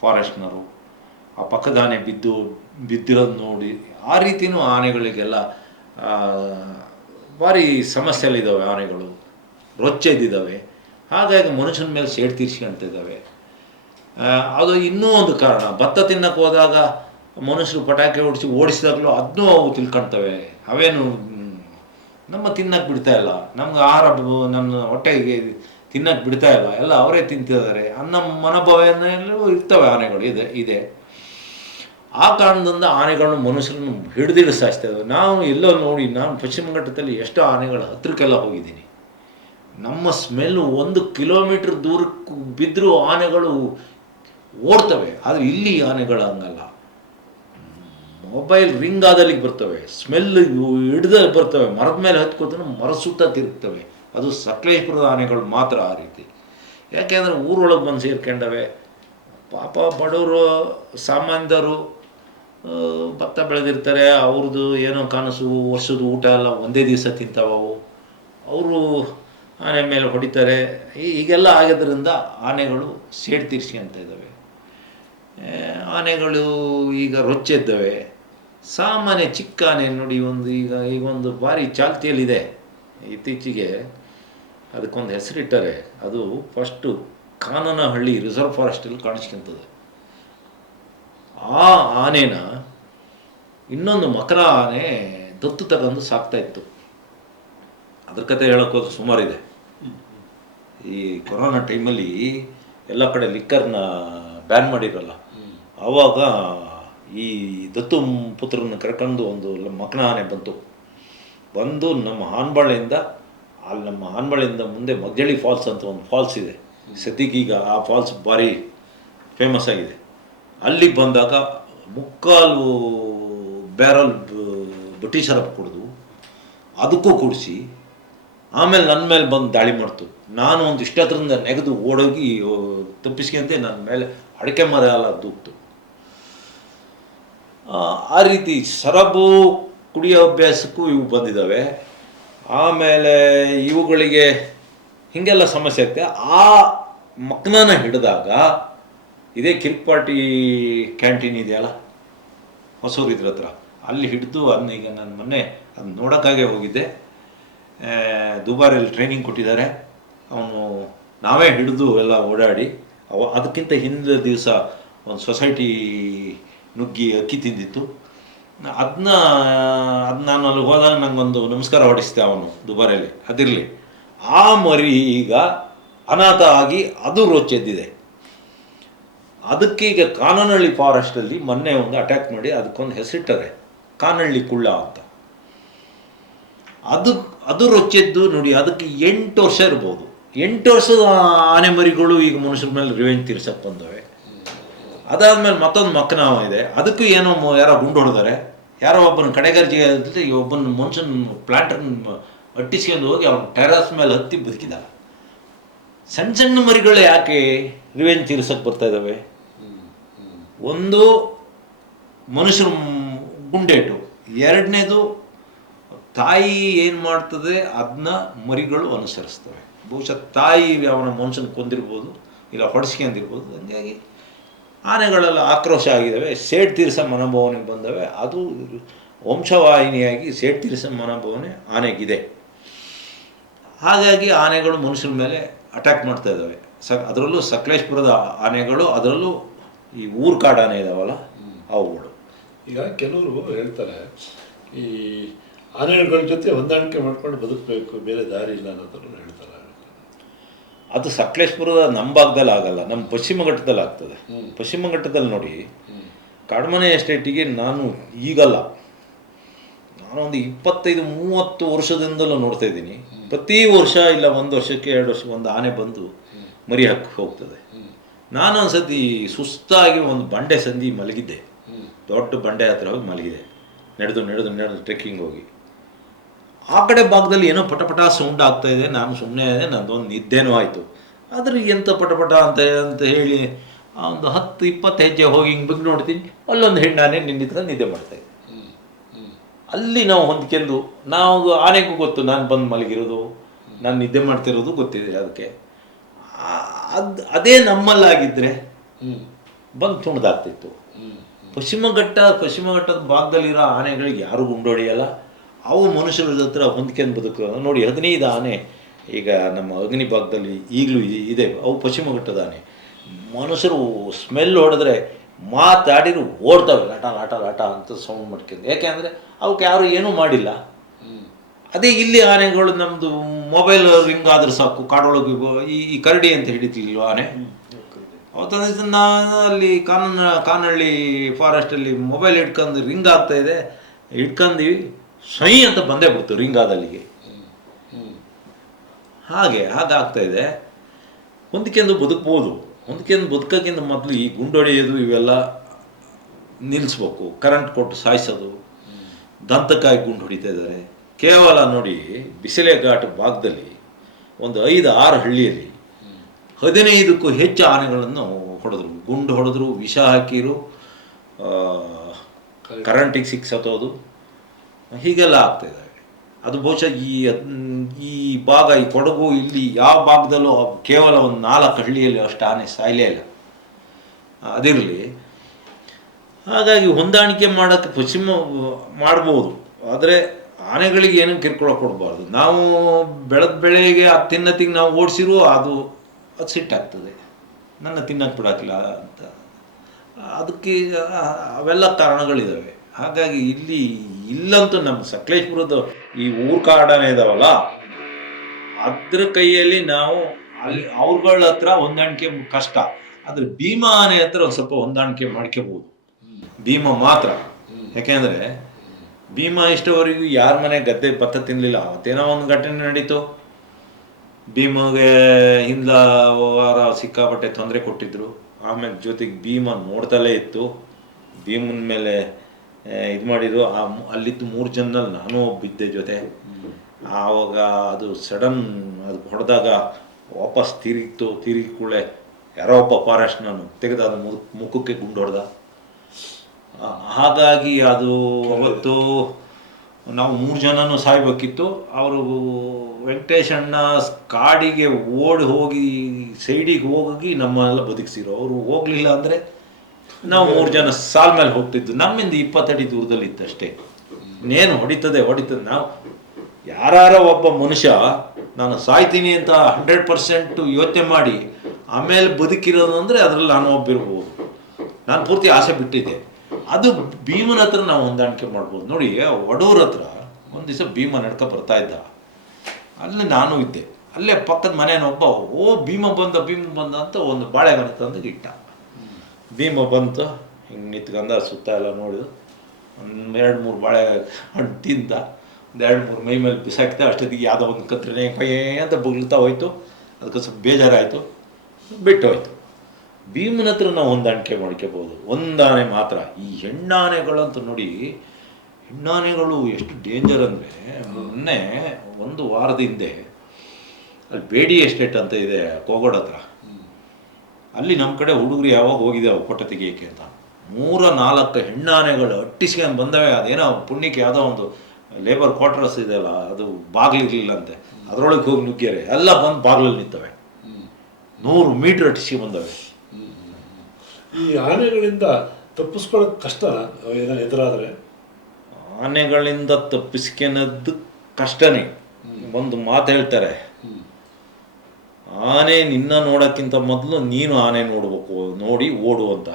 ಫಾರೆಸ್ಟ್ನರು ಆ ಪಕ್ಕದ ಆನೆ ಬಿದ್ದಿರೋದು ನೋಡಿ, ಆ ರೀತಿಯೂ ಆನೆಗಳಿಗೆಲ್ಲ ಭಾರಿ ಸಮಸ್ಯೆಗಳಿದ್ದಾವೆ. ಆನೆಗಳು ರೊಚ್ಚೆದ್ದಿದ್ದಾವೆ. ಹಾಗಾಗಿ ಮನುಷ್ಯನ ಮೇಲೆ ಸೇಡ್ ತೀರ್ಸ್ಕೊಂತಿದ್ದಾವೆ. ಅದು ಇನ್ನೂ ಒಂದು ಕಾರಣ, ಭತ್ತ ತಿನ್ನಕ್ಕೆ ಹೋದಾಗ ಮನುಷ್ಯರು ಪಟಾಕಿ ಓಡಿಸಿದಾಗಲೂ ಅದನ್ನೂ ಅವು ತಿಳ್ಕೊಳ್ತವೆ. ಅವೇನು ನಮ್ಮ ತಿನ್ನಕ್ಕೆ ಬಿಡ್ತಾ ಇಲ್ಲ, ನಮ್ಗೆ ಆಹಾರ ನಮ್ಮ ಹೊಟ್ಟೆಗೆ ತಿನ್ನಕ್ಕೆ ಬಿಡ್ತಾ ಇಲ್ಲ, ಎಲ್ಲ ಅವರೇ ತಿಂತಿದ್ದಾರೆ ಅನ್ನೋ ಮನೋಭಾವನೆಯಲ್ಲೂ ಇರ್ತವೆ ಆನೆಗಳು ಇದೆ. ಆ ಕಾರಣದಿಂದ ಆನೆಗಳನ್ನು ಮನುಷ್ಯರನ್ನು ಹಿಡಿದಿಡು ಸಾಯಿಸ್ತಾ ಇದ್ದಾವೆ. ನಾವು ಎಲ್ಲೋ ನೋಡಿ, ನಾನು ಪಶ್ಚಿಮ ಘಟ್ಟದಲ್ಲಿ ಎಷ್ಟು ಆನೆಗಳ ಹತ್ರಕ್ಕೆಲ್ಲ ಹೋಗಿದ್ದೀನಿ. ನಮ್ಮ ಸ್ಮೆಲ್ಲು 1 ಕಿಲೋಮೀಟ್ರ್ ದೂರಕ್ಕೆ ಬಿದ್ದರೂ ಆನೆಗಳು ಓಡ್ತವೆ. ಆದರೆ ಇಲ್ಲಿ ಆನೆಗಳು ಹಂಗಲ್ಲ, ಮೊಬೈಲ್ ರಿಂಗ್ ಆದಲ್ಲಿಗೆ ಬರ್ತವೆ, ಸ್ಮೆಲ್ ಹಿಡ್ದಲ್ಲಿ ಬರ್ತವೆ, ಮರದ ಮೇಲೆ ಹತ್ಕೋತನು ಮರ ಸುತ್ತ ತಿರುಗ್ತವೆ. ಅದು ಸಕಲೇಶ್ಪುರದ ಆನೆಗಳು ಮಾತ್ರ ಆ ರೀತಿ. ಯಾಕೆಂದರೆ ಊರೊಳಗೆ ಬಂದು ಸೇರ್ಕೊಂಡವೆ. ಪಾಪ ಬಡವರು ಸಾಮಾನ್ಯದವರು ಭತ್ತ ಬೆಳೆದಿರ್ತಾರೆ, ಅವ್ರದ್ದು ಏನೋ ಕನಸು, ವರ್ಷದ ಊಟ ಎಲ್ಲ ಒಂದೇ ದಿವಸ ತಿಂತಾವವು, ಅವರು ಆನೆ ಮೇಲೆ ಹೊಡಿತಾರೆ. ಹೀಗೆಲ್ಲ ಆಗೋದ್ರಿಂದ ಆನೆಗಳು ಸೇಡ್ ತೀರ್ಸ್ಕೊಂತ ಇದ್ದಾವೆ. ಆನೆಗಳು ಈಗ ರೊಚ್ಚೆದ್ದವೆ. ಸಾಮಾನ್ಯ ಚಿಕ್ಕ ಆನೆ ನೋಡಿ, ಈಗ ಒಂದು ಭಾರಿ ಚಾಲ್ತಿಯಲ್ಲಿದೆ ಇತ್ತೀಚೆಗೆ, ಅದಕ್ಕೊಂದು ಹೆಸರಿಟ್ಟರೆ. ಅದು ಫಸ್ಟು ಕಾನನಹಳ್ಳಿ ರಿಸರ್ವ್ ಫಾರೆಸ್ಟಲ್ಲಿ ಕಾಣಿಸ್ಕೊಂತದೆ. ಆ ಆನೆನ ಇನ್ನೊಂದು ಮಕರ ಆನೆ ದತ್ತು ತಗೊಂಡು ಸಾಕ್ತಾಯಿತ್ತು. ಅದ್ರ ಕತೆ ಹೇಳೋಕ್ಕೋದ್ರೆ ಸುಮಾರಿದೆ. ಈ ಕೊರೋನಾ ಟೈಮಲ್ಲಿ ಎಲ್ಲ ಕಡೆ ಲಿಕ್ಕರ್ನ ಬ್ಯಾನ್ ಮಾಡಿರಲ್ಲ, ಆವಾಗ ಈ ದತ್ತು ಪುತ್ರನ ಕರ್ಕೊಂಡು ಒಂದು ಮಕನ ಆನೆ ಬಂದು ನಮ್ಮ ಹಾನ್ಬಾಳೆಯಿಂದ ಮುಂದೆ ಮಗ್ಜಳಿ ಫಾಲ್ಸ್ ಅಂತ ಒಂದು ಫಾಲ್ಸ್ ಇದೆ ಸದ್ಯಕ್ಕೀಗ. ಆ ಫಾಲ್ಸ್ ಭಾರಿ ಫೇಮಸ್ ಆಗಿದೆ. ಅಲ್ಲಿಗೆ ಬಂದಾಗ 3/4 ಬ್ಯಾರಲ್ ಬ್ರಿಟಿಷರ ಕುಡಿದು ಅದಕ್ಕೂ ಕೂಡಿಸಿ ಆಮೇಲೆ ನನ್ನ ಮೇಲೆ ಬಂದು ದಾಳಿ ಮಾಡ್ತು. ನಾನು ಒಂದು ಇಷ್ಟದ್ರಿಂದ ನೆಗೆದು ಓಡೋಗಿ ತಪ್ಪಿಸ್ಕೊಂಡೆ, ನನ್ನ ಮೇಲೆ ಅಡಿಕೆ ಮರ ಎಲ್ಲ ದೂಕ್ತು. ಆ ರೀತಿ ಸರಬು ಕುಡಿಯೋ ಅಭ್ಯಾಸಕ್ಕೂ ಇವು ಬಂದಿದ್ದಾವೆ. ಆಮೇಲೆ ಇವುಗಳಿಗೆ ಹೀಗೆಲ್ಲ ಸಮಸ್ಯೆ ಆಗ್ತದೆ. ಆ ಮಕ್ಕಳನ್ನ ಹಿಡಿದಾಗ ಇದೇ ಕಿರ್ಕ್ಪಾಟಿ ಕ್ಯಾಂಟೀನ್ ಇದೆಯಲ್ಲ ಹೊಸೂರು ಇದ್ರ ಹತ್ರ, ಅಲ್ಲಿ ಹಿಡಿದು ಅದನ್ನ ಈಗ ನಾನು ಮೊನ್ನೆ ಅದು ನೋಡೋಕ್ಕಾಗೆ ಹೋಗಿದ್ದೆ. ದುಬಾರಿಯಲ್ಲಿ ಟ್ರೈನಿಂಗ್ ಕೊಟ್ಟಿದ್ದಾರೆ. ಅವನು ನಾವೇ ಹಿಡಿದು ಎಲ್ಲ ಓಡಾಡಿ ಅದಕ್ಕಿಂತ ಹಿಂದಿನ ದಿವಸ ಒಂದು ಸೊಸೈಟಿ ನುಗ್ಗಿ ಅಕ್ಕಿ ತಿಂದಿತ್ತು. ಅದನ್ನ ನಾನು ಅಲ್ಲಿ ಹೋದಾಗ ನಂಗೊಂದು ನಮಸ್ಕಾರ ಹೊಡಿಸಿದೆ ಅವನು ದುಬಾರಿಯಲ್ಲಿ. ಅದಿರಲಿ, ಆ ಮರಿ ಈಗ ಅನಾಥ ಆಗಿ ಅದು ರೋಚೆದ್ದಿದೆ. ಅದಕ್ಕೆ ಈಗ ಕಾನನಹಳ್ಳಿ ಫಾರೆಸ್ಟಲ್ಲಿ ಮೊನ್ನೆ ಒಂದು ಅಟ್ಯಾಕ್ ಮಾಡಿ ಅದಕ್ಕೊಂದು ಹೆಸರಿಟ್ಟರೆ ಕಾನಹಳ್ಳಿ ಕುಳ್ಳ ಅಂತ. ಅದು ರೊಚ್ಚೆದ್ದು ನೋಡಿ. ಅದಕ್ಕೆ 8 ವರ್ಷ ಇರ್ಬೋದು. 8 ವರ್ಷದ ಆನೆ ಮರಿಗಳು ಈಗ ಮನುಷ್ಯರ ಮೇಲೆ ರಿವೆಂಜ್ ತೀರ್ಸಕ್ಕೆ ಬಂದವೆ. ಅದಾದ್ಮೇಲೆ ಮತ್ತೊಂದು ಮಕ್ಕನಾವ ಇದೆ, ಅದಕ್ಕೂ ಏನೋ ಯಾರೋ ಗುಂಡು ಹೊಡೆದಾರೆ. ಯಾರೋ ಒಬ್ಬನ ಕಡೆಗರ್ಜಿ ಒಬ್ಬನ ಮನುಷ್ಯನ ಪ್ಲಾಂಟನ್ನು ಅಟ್ಟಿಸ್ಕೊಂಡು ಹೋಗಿ ಅವನ ಟೆರಸ್ ಮೇಲೆ ಹತ್ತಿ ಬದುಕಿದ. ಸಣ್ಣ ಸಣ್ಣ ಮರಿಗಳು ಯಾಕೆ ರಿವೆಂಜ್ ತೀರ್ಸಕ್ಕೆ ಬರ್ತಾ ಇದ್ದಾವೆ? ಒಂದು ಮನುಷ್ಯರು ಗುಂಡೇಟು, ಎರಡನೇದು ತಾಯಿ ಏನು ಮಾಡ್ತದೆ ಅದನ್ನ ಮರಿಗಳು ಅನುಸರಿಸ್ತವೆ. ಬಹುಶಃ ತಾಯಿ ಅವನ ಮನುಷ್ಯನ ಕೊಂದಿರ್ಬೋದು, ಇಲ್ಲ ಹೊಡೆಸ್ಕೊಂಡಿರ್ಬೋದು. ಹಂಗಾಗಿ ಆನೆಗಳೆಲ್ಲ ಆಕ್ರೋಶ ಆಗಿದ್ದಾವೆ, ಸೇಡ್ ತೀರ್ಸ ಮನೋಭಾವನೆಗೆ ಬಂದವೆ. ಅದು ವಂಶವಾಹಿನಿಯಾಗಿ ಸೇಡ್ ತೀರ್ಸ ಮನೋಭಾವನೆ ಆನೆಗಿದೆ. ಹಾಗಾಗಿ ಆನೆಗಳು ಮನುಷ್ಯರ ಮೇಲೆ ಅಟ್ಯಾಕ್ ಮಾಡ್ತಾ ಇದ್ದಾವೆ. ಅದರಲ್ಲೂ ಸಕಲೇಶ್ಪುರದ ಆನೆಗಳು, ಅದರಲ್ಲೂ ಈ ಊರ್ಕಾಡು ಆನೆ ಇದಾವಲ್ಲ ಅವುಗಳು. ಈಗ ಕೆಲವರು ಹೇಳ್ತಾರೆ ಈ ಆನೆಗಳ ಜೊತೆ ಹೊಂದಾಣಿಕೆ ಮಾಡ್ಕೊಂಡು ಬದುಕಬೇಕು, ಬೇರೆ ದಾರಿ ಇಲ್ಲ ಅನ್ನೋದನ್ನು ಹೇಳ್ತಾರೆ. ಅದು ಸಕಲೇಶ್ಪುರದ ನಮ್ಮ ಭಾಗದಲ್ಲಿ ಆಗಲ್ಲ, ನಮ್ಮ ಪಶ್ಚಿಮ ಘಟ್ಟದಲ್ಲಿ ಆಗ್ತದೆ. ಪಶ್ಚಿಮ ಘಟ್ಟದಲ್ಲಿ ನೋಡಿ, ಕಾಡ್ಮನೆ ಎಸ್ಟೇಟಿಗೆ ನಾನು ಈಗಲ್ಲ, ನಾನೊಂದು 25-30 ವರ್ಷದಿಂದಲೂ ನೋಡ್ತಾ ಇದ್ದೀನಿ. ಪ್ರತಿ ವರ್ಷ ಇಲ್ಲ 1 ವರ್ಷಕ್ಕೆ 2 ವರ್ಷಕ್ಕೆ ಒಂದು ಆನೆ ಬಂದು ಮರಿ ಹಾಕಿ ಹೋಗ್ತದೆ. ನಾನು ಒಂದ್ಸತಿ ಸುಸ್ತಾಗಿ ಒಂದು ಬಂಡೆ ಸಂದಿ ಮಲಗಿದ್ದೆ, ದೊಡ್ಡ ಬಂಡೆ ಹತ್ರ ಹೋಗಿ ಮಲಗಿದೆ, ನಡೆದು ಟ್ರೆಕ್ಕಿಂಗ್ ಹೋಗಿ. ಆ ಕಡೆ ಭಾಗದಲ್ಲಿ ಏನೋ ಪಟಪಟ ಸೌಂಡ್ ಆಗ್ತಾ ಇದೆ. ನಾನು ಸುಮ್ಮನೆ ನಂದೊಂದು ನಿದ್ದೆನೂ ಆಯಿತು. ಆದರೆ ಎಂಥ ಪಟಪಟ ಅಂತ ಹೇಳಿ ಒಂದು 10-20 ಹೆಜ್ಜೆ ಹೋಗಿ ಹಿಂಗೆ ಬಿಗ್ ನೋಡ್ತೀನಿ, ಅಲ್ಲೊಂದು ಹೆಣ್ಣಾನೆ ನಿನ್ನಿದ್ಕೊಂಡು ನಿದ್ದೆ ಮಾಡ್ತಾಯಿದ್ದೆ. ಅಲ್ಲಿ ನಾವು ಹೊಂದ್ಕೊಂಡು, ನಾವು ಆನೆಗೂ ಗೊತ್ತು ನಾನು ಬಂದು ಮಲಗಿರೋದು, ನಾನು ನಿದ್ದೆ ಮಾಡ್ತಿರೋದು ಗೊತ್ತಿದೆ ಅದಕ್ಕೆ. ಅದೇ ನಮ್ಮಲ್ಲಾಗಿದ್ದರೆ ಬಂದು ತುಣಿದಾಗ್ತಿತ್ತು. ಪಶ್ಚಿಮ ಘಟ್ಟದ ಭಾಗದಲ್ಲಿರೋ ಆನೆಗಳಿಗೆ ಯಾರೂ ಗುಂಡೊಡೆಯಲ್ಲ. ಅವು ಮನುಷ್ಯರ ಹತ್ರ ಹೊಂದ್ಕೊಂಡು ಬದುಕು ನೋಡಿ. 15 ಆನೆ ಈಗ ನಮ್ಮ ಅಗ್ನಿ ಭಾಗದಲ್ಲಿ ಈಗಲೂ ಇದೆ. ಅವು ಪಶ್ಚಿಮ ಘಟ್ಟದ ಆನೆ. ಮನುಷ್ಯರು ಸ್ಮೆಲ್ ಹೊಡೆದ್ರೆ ಮಾತಾಡಿರು ಓಡ್ತವೆ, ಲಾಟ ಅಂತ ಸೌಂಡ್ ಮಾಡ್ಕೊಂಡು. ಯಾಕೆಂದರೆ ಅವಕ್ಕೆ ಯಾರು ಏನೂ ಮಾಡಿಲ್ಲ. ಅದೇ ಇಲ್ಲಿ ಆನೆಗಳು ನಮ್ಮದು ಮೊಬೈಲ್ ರಿಂಗ್ ಆದ್ರೆ ಸಾಕು, ಕಾಡೊಳಗೆ ಈ ಕರಡಿ ಅಂತ ಹಿಡಿತಿಲ್ವ ಆನೆ. ಅವತ್ತೊಂದು ನಾನು ಅಲ್ಲಿ ಕಾನಹಳ್ಳಿ ಫಾರೆಸ್ಟಲ್ಲಿ ಮೊಬೈಲ್ ಹಿಡ್ಕೊಂಡು ರಿಂಗ್ ಆಗ್ತಾಯಿದೆ, ಹಿಡ್ಕೊಂಡ್ವಿ, ಸೈ ಅಂತ ಬಂದೇ ಬಿಡ್ತು ರಿಂಗ್ ಆದಲ್ಲಿಗೆ. ಹಾಗಾಗ್ತಾಯಿದೆ. ಹೊಂದ್ಕೊಂಡು ಬದುಕ್ಬೋದು. ಹೊಂದ್ಕೊಂಡು ಬದುಕೋಕ್ಕಿಂತ ಮೊದಲು ಈ ಗುಂಡೊಡೆಯೋದು ಇವೆಲ್ಲ ನಿಲ್ಲಿಸ್ಬೇಕು. ಕರೆಂಟ್ ಕೊಟ್ಟು ಸಾಯಿಸೋದು, ದಂತಕ್ಕಾಗಿ ಗುಂಡು ಹೊಡಿತಾ ಇದ್ದಾರೆ. ಕೇವಲ ನೋಡಿ, ಬಿಸಿಲೆ ಘಾಟ್ ಭಾಗದಲ್ಲಿ ಒಂದು 5-6 ಹಳ್ಳಿಯಲ್ಲಿ 15ಕ್ಕೂ ಹೆಚ್ಚು ಆನೆಗಳನ್ನು ಹೊಡೆದ್ರು, ಗುಂಡು ಹೊಡೆದ್ರು, ವಿಷ ಹಾಕಿರು, ಕರೆಂಟಿಗೆ ಸಿಕ್ಸೋದು, ಹೀಗೆಲ್ಲ ಆಗ್ತಾಯಿದ್ದಾವೆ. ಅದು ಬಹುಶಃ ಈ ಭಾಗ, ಈ ಕೊಡಗು, ಇಲ್ಲಿ ಯಾವ ಭಾಗದಲ್ಲೂ ಕೇವಲ ಒಂದು 4 ಹಳ್ಳಿಯಲ್ಲಿ ಅಷ್ಟು ಆನೆ ಸಾಯಲೇ ಇಲ್ಲ. ಅದಿರಲಿ. ಹಾಗಾಗಿ ಹೊಂದಾಣಿಕೆ ಮಾಡೋಕ್ಕೆ ಪಶ್ಚಿಮ ಮಾಡ್ಬೋದು, ಆದರೆ ಆನೆಗಳಿಗೆ ಏನೂ ಕಿರ್ಕೊಳ ಕೊಡಬಾರ್ದು. ನಾವು ಬೆಳೆದ ಬೆಳೆಗೆ ಅದು ತಿನ್ನತ್ತಿಗೆ ನಾವು ಓಡಿಸಿರು, ಅದು ಸಿಟ್ಟಾಗ್ತದೆ, ನನ್ನ ತಿನ್ನಕ್ಕೆ ಬಿಡೋಕ್ಕಿಲ್ಲ ಅಂತ. ಅದಕ್ಕೆ ಅವೆಲ್ಲ ಕಾರಣಗಳಿದ್ದಾವೆ. ಹಾಗಾಗಿ ಇಲ್ಲಂತೂ ನಮ್ಮ ಸಕಲೇಶ್ಪುರದ ಈ ಊರ್ಕಾಡಾನೆ ಇದಾವಲ್ಲ, ಅದ್ರ ಕೈಯಲ್ಲಿ ನಾವು ಅವ್ರಗಳ ಹತ್ರ ಹೊಂದಾಣಿಕೆ ಕಷ್ಟ. ಆದರೆ ಭೀಮಾ ಆನೆ ಹತ್ರ ಒಂದು ಸ್ವಲ್ಪ ಹೊಂದಾಣಿಕೆ ಮಾಡ್ಕೋಬಹುದು. ಭೀಮಾ ಮಾತ್ರ. ಯಾಕೆಂದರೆ ಭೀಮಾ ಇಷ್ಟವರೆಗೂ ಯಾರ ಮನೆ ಗದ್ದೆ ಭತ್ತ ತಿನ್ನಲಿಲ್ಲ. ಅವತ್ತೇನೋ ಒಂದು ಘಟನೆ ನಡೀತು, ಭೀಮಗೆ ಹಿಂದ ವಾರ ಸಿಕ್ಕಾಪಟ್ಟೆ ತೊಂದರೆ ಕೊಟ್ಟಿದ್ರು. ಆಮೇಲೆ ಜೊತೆಗೆ ಭೀಮಾ ನೋಡ್ತಲೇ ಇತ್ತು. ಭೀಮನ ಮೇಲೆ ಇದು ಮಾಡಿದ್ರು. ಅಲ್ಲಿದ್ದು 3 ಜನದಲ್ಲಿ ನಾನು ಬಿದ್ದೆ ಜೊತೆ. ಆವಾಗ ಅದು ಸಡನ್ ಅದು ಹೊಡೆದಾಗ ವಾಪಸ್ ತಿರುಗಿ ಕೂಡಲೇ ಯಾರೋ ಒಬ್ಬ ಫಾರೆಸ್ಟ್ ನಾನು ತೆಗೆದು ಅದು ಮುಖಕ್ಕೆ ಗುಂಡು ಹೊಡೆದ. ಹಾಗಾಗಿ ಅದು ಅವತ್ತು ನಾವು 3 ಜನನೂ ಸಾಯ್ಬೇಕಿತ್ತು. ಅವರು ವೆಂಕಟೇಶ್ ಅಣ್ಣ ಕಾಡಿಗೆ ಓಡಿ ಹೋಗಿ ಸೈಡಿಗೆ ಹೋಗಿ ನಮ್ಮನ್ನೆಲ್ಲ ಬದುಕಿಸಿರು. ಅವರು ಹೋಗಲಿಲ್ಲ ಅಂದರೆ ನಾವು 3 ಜನ ಸಾಲ ಮೇಲೆ ಹೋಗ್ತಿದ್ದು. ನಮ್ಮಿಂದ 20 ಅಡಿ ದೂರದಲ್ಲಿತ್ತು ಅಷ್ಟೇ. ಇನ್ನೇನು ಹೊಡಿತದೆ. ನಾವು ಯಾರೋ ಒಬ್ಬ ಮನುಷ್ಯ ನಾನು ಸಾಯ್ತೀನಿ ಅಂತ 100% ಯೋಚನೆ ಮಾಡಿ ಆಮೇಲೆ ಬದುಕಿರೋದು ಅಂದರೆ ಅದರಲ್ಲಿ ನಾನು ಒಬ್ಬಿರ್ಬೋದು. ನಾನು ಪೂರ್ತಿ ಆಸೆ ಬಿಟ್ಟಿದ್ದೆ. ಅದು ಭೀಮನ ಹತ್ರ ನಾವು ಹೊಂದಾಣಿಕೆ ಮಾಡ್ಬೋದು. ನೋಡಿ, ವಡೂರ ಹತ್ರ ಒಂದು ದಿವಸ ಭೀಮ ನಡ್ಕ ಬರ್ತಾ ಇದ್ದ. ಅಲ್ಲಿ ನಾನು ಇದ್ದೆ. ಅಲ್ಲೇ ಪಕ್ಕದ ಮನೆಯೊಬ್ಬ ಭೀಮ ಬಂದ ಅಂತ ಒಂದು ಬಾಳೆಗೊನೆ ತಂದು ಇಟ್ಟ. ಭೀಮ ಬಂತು, ಹಿಂಗೆ ನಿಂತ್ಕೊಂಡ ಸುತ್ತ ಎಲ್ಲ ನೋಡಿದು, ಒಂದು 2-3 ಬಾಳೆ ಹಣ್ಣು ತಿಂದ, 1-2-3 ಮೈ ಮೇಲೆ ಬಿಸಾಕ್ತೆ. ಅಷ್ಟೊತ್ತಿಗೆ ಯಾವುದೋ ಒಂದು ಕತ್ರಿನೇ ಕೊಯ್ಯೇ ಅಂತ ಬಗ್ಲ್ತಾ ಹೋಯ್ತು. ಅದಕ್ಕೆ ಸ್ವಲ್ಪ ಬೇಜಾರಾಯಿತು, ಬಿಟ್ಟು ಹೋಯ್ತು. ಭೀಮನ ಹತ್ರ ನಾವು ಹೊಂದಾಣಿಕೆ ಮಾಡ್ಕೋಬೋದು. ಒಂದಾನೆ ಮಾತ್ರ. ಈ ಹೆಣ್ಣಾನೆಗಳಂತೂ ನೋಡಿ, ಹೆಣ್ಣಾನೆಗಳು ಎಷ್ಟು ಡೇಂಜರ್ ಅಂದರೆ, ಮೊನ್ನೆ 1 ವಾರದ ಹಿಂದೆ ಅಲ್ಲಿ ಬೇಡಿ ಎಸ್ಟೇಟ್ ಅಂತ ಇದೆ ಕೋಗೋಡ ಹತ್ರ. ಅಲ್ಲಿ ನಮ್ಮ ಕಡೆ ಹುಡುಗರು ಯಾವಾಗ ಹೋಗಿದ್ದಾವೆ ಫೋಟೋ ತೆಗಿಯೋಕ್ಕೆ ಅಂತ, 3-4 ಹೆಣ್ಣಾನೆಗಳು ಅಟ್ಟಿಸ್ಕೊಂಡು ಬಂದವೆ. ಅದೇನೋ ಪುಣ್ಯಕ್ಕೆ ಯಾವುದೋ ಒಂದು ಲೇಬರ್ ಕ್ವಾರ್ಟರ್ಸ್ ಇದೆಯಲ್ಲ, ಅದು ಬಾಗಿಲಿರ್ಲಿಲ್ಲಂತೆ, ಅದರೊಳಗೆ ಹೋಗಿ ನುಗ್ಗ್ಯಾರೆ. ಎಲ್ಲ ಬಂದು ಬಾಗಿಲಲ್ಲಿ ನಿಂತವೆ. 100 ಮೀಟ್ರ್ ಅಟ್ಟಿಸ್ಕೊಂಡು ಬಂದವೆ. ಈ ಆನೆಗಳಿಂದ ತಪ್ಪಿಸ್ಕೊಳ್ಳೋದು ಕಷ್ಟ ಏನೋ ಎದುರಾದರೆ? ಆನೆಗಳಿಂದ ತಪ್ಪಿಸ್ಕೊಳ್ಳೋದು ಕಷ್ಟನೇ. ಒಂದು ಮಾತು ಹೇಳ್ತಾರೆ, ಆನೆ ನಿನ್ನ ನೋಡೋಕ್ಕಿಂತ ಮೊದಲು ನೀನು ಆನೆ ನೋಡ್ಬೇಕು, ನೋಡಿ ಓಡು ಅಂತ.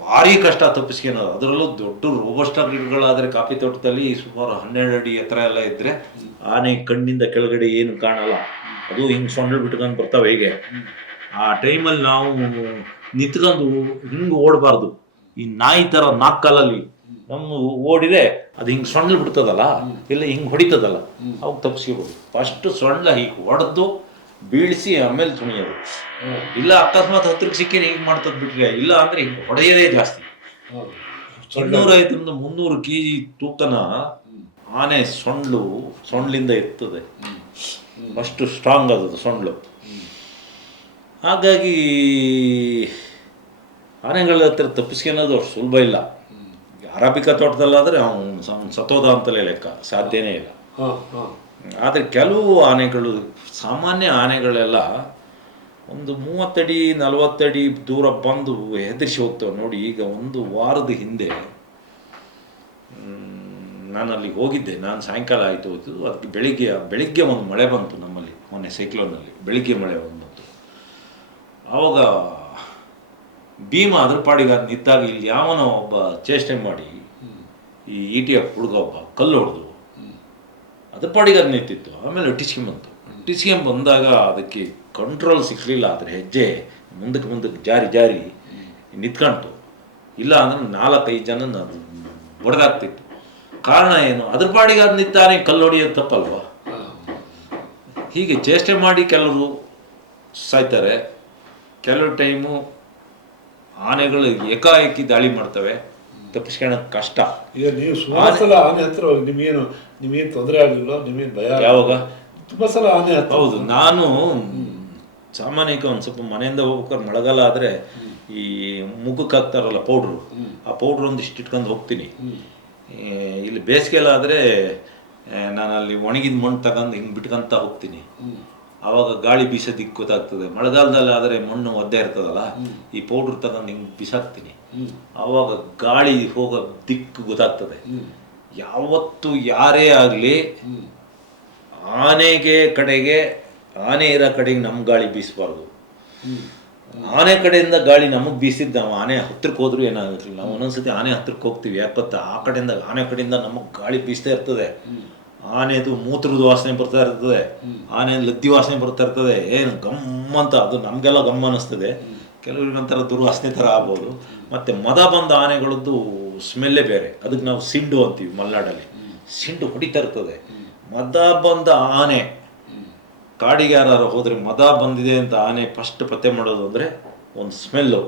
ಭಾರಿ ಕಷ್ಟ ತಪ್ಪಿಸ್ಕೊಳ್ಳೋದು. ಅದರಲ್ಲೂ ದೊಡ್ಡ ರೋಬಸ್ಟ ಗಿಡಗಳಾದರೆ ಕಾಫಿ ತೋಟದಲ್ಲಿ ಸುಮಾರು 12 ಅಡಿ ಎತ್ತರ ಎಲ್ಲ ಇದ್ದರೆ ಆನೆ ಕಣ್ಣಿಂದ ಕೆಳಗಡೆ ಏನು ಕಾಣಲ್ಲ. ಅದು ಹಿಂಗೆ ಸೊಂಡ್ಲು ಬಿಟ್ಕೊಂಡು ಬರ್ತವೆ. ಹೀಗೆ ಆ ಟೈಮಲ್ಲಿ ನಾವು ನಿಂತ್ಕೊಂಡು ಹಿಂಗೆ ಓಡಬಾರ್ದು. ಈ ನಾಯಿ ಥರ 4 ಕಾಲಲ್ಲಿ ನಮ್ಮ ಓಡಿದೆ ಅದು ಹಿಂಗೆ ಸೊಂಡ್ಲು ಬಿಡ್ತದಲ್ಲ, ಇಲ್ಲ ಹಿಂಗೆ ಹೊಡಿತದಲ್ಲ, ಅವಾಗ ತಪ್ಪಿಸ್ಕೋಬೋದು. ಫಸ್ಟು ಸೊಂಡ್ಲ ಹೀಗೆ ಹೊಡೆದು ಬೀಳಿಸಿ ಆಮೇಲೆ ಸುಣಿಯೋದು. ಇಲ್ಲ ಅಕಸ್ಮಾತ್ ಹತ್ರಕ್ಕೆ ಸಿಕ್ಕಿ ಹಿಂಗೆ ಮಾಡ್ತದ್ ಬಿಟ್ರೆ, ಇಲ್ಲ ಅಂದರೆ ಹಿಂಗೆ ಹೊಡೆಯೋದೇ ಜಾಸ್ತಿ. 250-300 kg ತೂಕನ ಆನೆ ಸೊಂಡ್ಲಿಂದ ಎತ್ತದೆ. ಅಷ್ಟು ಸ್ಟ್ರಾಂಗ್ ಅದು ಸೊಂಡ್ಲು. ಹಾಗಾಗಿ ಆನೆಗಳ ಹತ್ರ ತಪ್ಪಿಸ್ಕೊಳ್ಳೋದು ಅಷ್ಟು ಸುಲಭ ಇಲ್ಲ. ಅರಾಬಿಕಾ ತೋಟದಲ್ಲಾದರೆ ಅವನು ಸತ್ತೋದ ಅಂತಲೇ ಲೆಕ್ಕ, ಸಾಧ್ಯನೇ ಇಲ್ಲ. ಆದರೆ ಕೆಲವು ಆನೆಗಳು, ಸಾಮಾನ್ಯ ಆನೆಗಳೆಲ್ಲ ಒಂದು 30 ಅಡಿ 40 ಅಡಿ ದೂರ ಬಂದು ಹೆದರಿಸಿ ಹೋಗ್ತವೆ. ನೋಡಿ, ಈಗ 1 ವಾರದ ಹಿಂದೆ ನಾನು ಅಲ್ಲಿಗೆ ಹೋಗಿದ್ದೆ. ನಾನು ಸಾಯಂಕಾಲ ಆಯಿತು ಹೋಯ್ತು. ಅದಕ್ಕೆ ಬೆಳಿಗ್ಗೆ ಒಂದು ಮಳೆ ಬಂತು ನಮ್ಮಲ್ಲಿ. ಮೊನ್ನೆ ಸೈಕ್ಲೋನಲ್ಲಿ ಬೆಳಿಗ್ಗೆ ಮಳೆ ಬಂತು. ಆವಾಗ ಭೀಮ ಅದ್ರ ಪಾಡಿಗೆ ಅದು ನಿಂತಾಗ ಇಲ್ಲಿ ಯಾವನೋ ಒಬ್ಬ ಚೇಷ್ಟೆ ಮಾಡಿ ಈ ETF ಹುಡುಗ ಒಬ್ಬ ಕಲ್ಲು ಹೊಡೆದು ಅದ್ರ ಪಾಡಿಗೆ ಅದು ನಿಂತಿತ್ತು. ಆಮೇಲೆ ಅಟ್ಟಿಸ್ಕೊಂಬಂತು. ಬಂದಾಗ ಅದಕ್ಕೆ ಕಂಟ್ರೋಲ್ ಸಿಕ್ಕಲಿಲ್ಲ. ಅದ್ರ ಹೆಜ್ಜೆ ಮುಂದಕ್ಕೆ ಜಾರಿ ನಿಂತ್ಕೊಂತು. ಇಲ್ಲ ಅಂದ್ರೆ 4-5 ಜನ ಅದು ಹೊಡೆದಾಗ್ತಿತ್ತು. ಕಾರಣ ಏನು? ಅದ್ರ ಪಾಡಿಗೆ ಅದು ನಿಂತಾನೆ ಕಲ್ಲು ಹೊಡೆಯೋದು ತಪ್ಪಲ್ವ? ಹೀಗೆ ಚೇಷ್ಟೆ ಮಾಡಿ ಕೆಲವರು ಸಾಯ್ತಾರೆ. ಕೆಲವು ಟೈಮು ಆನೆಗಳು ಏಕಾಏಕಿ ದಾಳಿ ಮಾಡ್ತವೆ. ತಪ್ಪಿಸ್ಕೊಳ್ಳೋದು ಕಷ್ಟ. ಈಗ ನೀವು ಸುಮಾರು ಸಲ ಆನೆ ಹತ್ರ ಹೋಗಿ ನಿಮಗೇನು ತೊಂದರೆ ಆಗಲಿಲ್ಲ? ನಿಮಗೇನು ಭಯ? ಯಾವಾಗ? ತುಂಬ ಸಲ ಆನೆ ಹತ್ರ. ಹೌದು, ನಾನು ಸಾಮಾನ್ಯಕ್ಕೆ ಒಂದು ಸ್ವಲ್ಪ ಮನೆಯಿಂದ ಹೋಗ್ಬೇಕಾದ್ರೆ ಮಳೆಗಾಲ ಆದರೆ ಈ ಮುಖಕ್ಕೆ ಹಾಕ್ತಾರಲ್ಲ ಪೌಡ್ರು, ಆ ಪೌಡ್ರ್ ಒಂದಿಷ್ಟು ಇಟ್ಕೊಂಡು ಹೋಗ್ತೀನಿ. ಇಲ್ಲಿ ಬೇಸಿಗೆಲಾದರೆ ನಾನು ಅಲ್ಲಿ ಒಣಗಿದ ಮಣ್ಣು ತಗೊಂಡು ಹಿಂಗೆ ಬಿಟ್ಕೊಂತ ಹೋಗ್ತೀನಿ. ಆವಾಗ ಗಾಳಿ ಬೀಸೋದಿಕ್ಕೆ ಗೊತ್ತಾಗ್ತದೆ. ಮಳೆಗಾಲದಲ್ಲಿ ಆದರೆ ಮಣ್ಣು ಒದ್ದೆ ಇರ್ತದಲ್ಲ, ಈ ಪೌಡ್ರ್ ತಗೊಂಡು ಹಿಂಗೆ ಬಿಸಾಕ್ತೀನಿ. ಆವಾಗ ಗಾಳಿ ಹೋಗೋ ದಿಕ್ಕು ಗೊತ್ತಾಗ್ತದೆ. ಯಾವತ್ತು ಯಾರೇ ಆಗಲಿ ಆನೆ ಇರೋ ಕಡೆಗೆ ನಮ್ಮ ಗಾಳಿ ಬೀಸಬಾರ್ದು. ಆನೆ ಕಡೆಯಿಂದ ಗಾಳಿ ನಮಗೆ ಬೀಸಿದ್ದು ನಾವು ಆನೆ ಹತ್ರಕ್ಕೆ ಹೋದ್ರೂ ಏನಾಗಿರಲಿಲ್ಲ. ನಾವು ಒಂದೊಂದ್ಸತಿ ಆನೆ ಹತ್ರಕ್ಕೆ ಹೋಗ್ತೀವಿ, ಯಾಕತ್ತ ಆ ಕಡೆಯಿಂದ ಆನೆ ಕಡೆಯಿಂದ ನಮಗೆ ಗಾಳಿ ಬೀಸ್ತಾ ಇರ್ತದೆ. ಆನೆದು ಮೂತ್ರದ ವಾಸನೆ ಬರ್ತಾ ಇರ್ತದೆ, ಆನೆ ಲದ್ದಿ ವಾಸನೆ ಬರ್ತಾ ಇರ್ತದೆ. ಏನು ಗಮ್ಮಂತ, ಅದು ನಮಗೆಲ್ಲ ಗಮ್ಮ ಅನ್ನಿಸ್ತದೆ. ಕೆಲವ್ರಿಗೆ ಒಂಥರ ದುರ್ವಾಸನೆ ಥರ ಆಗ್ಬೋದು. ಮತ್ತು ಮದ ಬಂದ ಆನೆಗಳದ್ದು ಸ್ಮೆಲ್ಲೇ ಬೇರೆ. ಅದಕ್ಕೆ ನಾವು ಸಿಂಡು ಅಂತೀವಿ ಮಲೆನಾಡಲ್ಲಿ. ಸಿಂಡು ಹೊಡಿತಾ ಇರ್ತದೆ. ಮದ ಬಂದ ಆನೆ ಕಾಡಿಗೆ ಯಾರು ಹೋದರೆ ಮದ ಬಂದಿದೆ ಅಂತ ಆನೆ ಫಸ್ಟ್ ಪತ್ತೆ ಮಾಡೋದು ಅಂದರೆ ಒಂದು ಸ್ಮೆಲ್ಲು.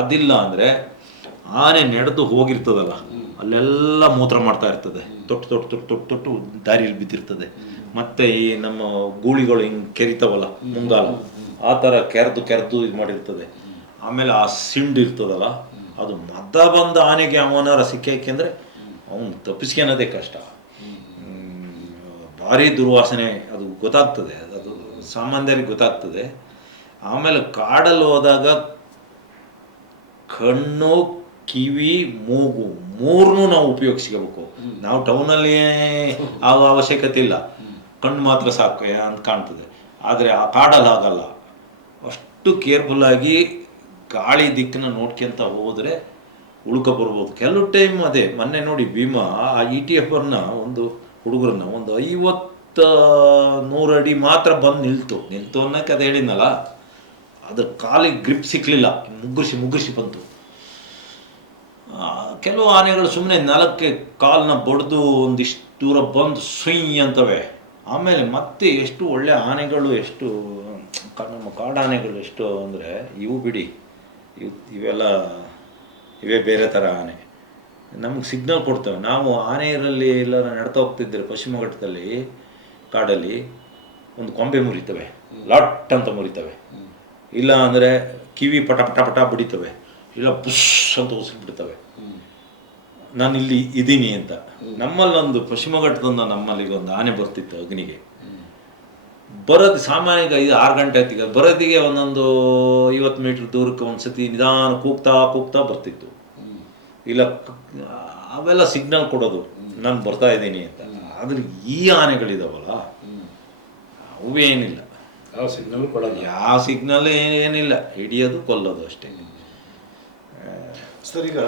ಅದಿಲ್ಲ ಅಂದರೆ ಆನೆ ನಡೆದು ಹೋಗಿರ್ತದಲ್ಲ ಅಲ್ಲೆಲ್ಲ ಮೂತ್ರ ಮಾಡ್ತಾ ಇರ್ತದೆ, ತೊಟ್ಟು ತೊಟ್ಟು ತೊಟ್ಟು ತೊಟ್ಟು ತೊಟ್ಟು ದಾರಿಯಲ್ಲಿ ಬಿದ್ದಿರ್ತದೆ. ಮತ್ತೆ ಈ ನಮ್ಮ ಗೂಳಿಗಳು ಹಿಂಗೆ ಕೆರಿತಾವಲ್ಲ ಮುಂಗಾಲ, ಆ ಥರ ಕೆರೆದು ಇದು ಮಾಡಿರ್ತದೆ. ಆಮೇಲೆ ಆ ಸಿಂಡು ಇರ್ತದಲ್ಲ, ಅದು ಮದ್ದ ಬಂದ ಆನೆಗೆ ಅವನಾರ ಸಿಕ್ಕಾಕೆಂದರೆ ಅವನು ತಪ್ಪಿಸ್ಕೊಳೋದೇ ಕಷ್ಟ. ಭಾರಿ ದುರ್ವಾಸನೆ ಅದು ಗೊತ್ತಾಗ್ತದೆ, ಅದು ಸಾಮಾನ್ಯರಿಗೆ ಗೊತ್ತಾಗ್ತದೆ. ಆಮೇಲೆ ಕಾಡಲ್ಲಿ ಹೋದಾಗ ಕಣ್ಣು, ಕಿವಿ, ಮೂಗು ಮೂರನ್ನೂ ನಾವು ಉಪಯೋಗಿಸ್ಕೋಬೇಕು. ನಾವು ಟೌನಲ್ಲಿ ಆ ಅವಶ್ಯಕತೆ ಇಲ್ಲ, ಕಣ್ಣು ಮಾತ್ರ ಸಾಕು ಅಂತ ಕಾಣ್ತದೆ. ಆದರೆ ಆ ಕಾಡಲ್ಲಿ ಆಗಲ್ಲ. ಅಷ್ಟು ಕೇರ್ಫುಲ್ಲಾಗಿ ಗಾಳಿ ದಿಕ್ಕನ್ನು ನೋಡ್ಕೊಂತ ಹೋದರೆ ಉಳ್ಕೊ ಬರ್ಬೋದು. ಕೆಲವು ಟೈಮ್ ಅದೇ ಮೊನ್ನೆ ನೋಡಿ ಭೀಮಾ ಆ ETF ಒಂದು ಹುಡುಗರನ್ನ ಒಂದು 50-100 ಅಡಿ ಮಾತ್ರ ಬಂದು ನಿಲ್ತು ಅನ್ನೋಕ್ಕೆ ಅದು ಹೇಳಿದ್ನಲ್ಲ, ಅದು ಕಾಲಿಗೆ ಗ್ರಿಪ್ ಸಿಕ್ಕಲಿಲ್ಲ, ಮುಗ್ಗರಿಸಿ ಬಂತು. ಕೆಲವು ಆನೆಗಳು ಸುಮ್ಮನೆ ನೆಲಕ್ಕೆ ಕಾಲನ್ನ ಬಡ್ದು ಒಂದಿಷ್ಟು ದೂರ ಬಂದು ಸುಯ್ ಅಂತವೆ. ಆಮೇಲೆ ಮತ್ತೆ ಎಷ್ಟು ಒಳ್ಳೆ ಆನೆಗಳು, ಎಷ್ಟು ನಮ್ಮ ಕಾಡಾನೆಗಳು ಎಷ್ಟು ಅಂದರೆ ಇವು ಬಿಡಿ, ಇವೇ ಬೇರೆ ಥರ ಆನೆ ನಮಗೆ ಸಿಗ್ನಲ್ ಕೊಡ್ತವೆ. ನಾವು ಆನೆಯಲ್ಲಿ ಎಲ್ಲ ನಡ್ತಾ ಹೋಗ್ತಿದ್ದರೆ ಪಶ್ಚಿಮ ಘಟ್ಟದಲ್ಲಿ ಕಾಡಲ್ಲಿ ಒಂದು ಕೊಂಬೆ ಮುರಿತವೆ, ಲಾಟ್ ಅಂತ ಮುರಿತವೆ. ಇಲ್ಲ ಅಂದರೆ ಕಿವಿ ಪಟ ಪಟ ಪಟ ಬಡಿತವೆ, ಇಲ್ಲ ಬುಷ್ ಅಂತ ಉಸಿದ್ಬಿಡ್ತವೆ, ನಾನು ಇಲ್ಲಿ ಇದ್ದೀನಿ ಅಂತ. ನಮ್ಮಲ್ಲೊಂದು ಪಶ್ಚಿಮ ಘಟ್ಟದಿಂದ ನಮ್ಮಲ್ಲಿಗೆ ಒಂದು ಆನೆ ಬರ್ತಿತ್ತು ಅಗ್ನಿಗೆ. ಬರೋದು ಸಾಮಾನ್ಯವಾಗಿ 5-6 ಗಂಟೆ ಆಯ್ತೀಗ, ಬರೋದಿಗೆ ಒಂದೊಂದು 50 ಮೀಟ್ರ್ ದೂರಕ್ಕೆ ಒಂದ್ಸತಿ ನಿಧಾನ ಕೂಗ್ತಾ ಬರ್ತಿತ್ತು. ಇಲ್ಲ ಅವೆಲ್ಲ ಸಿಗ್ನಲ್ ಕೊಡೋದು ನಾನು ಬರ್ತಾ ಇದ್ದೀನಿ ಅಂತ. ಆದರೆ ಈ ಆನೆಗಳಿದಾವಲ್ಲ ಅವೇನಿಲ್ಲ, ಯಾವ ಸಿಗ್ನಲ್ ಕೊಡೋದು, ಯಾವ ಸಿಗ್ನಲ್ ಏನಿಲ್ಲ, ಹಿಡಿಯೋದು ಕೊಲ್ಲೋದು ಅಷ್ಟೇ. ಸರ್, ಈಗ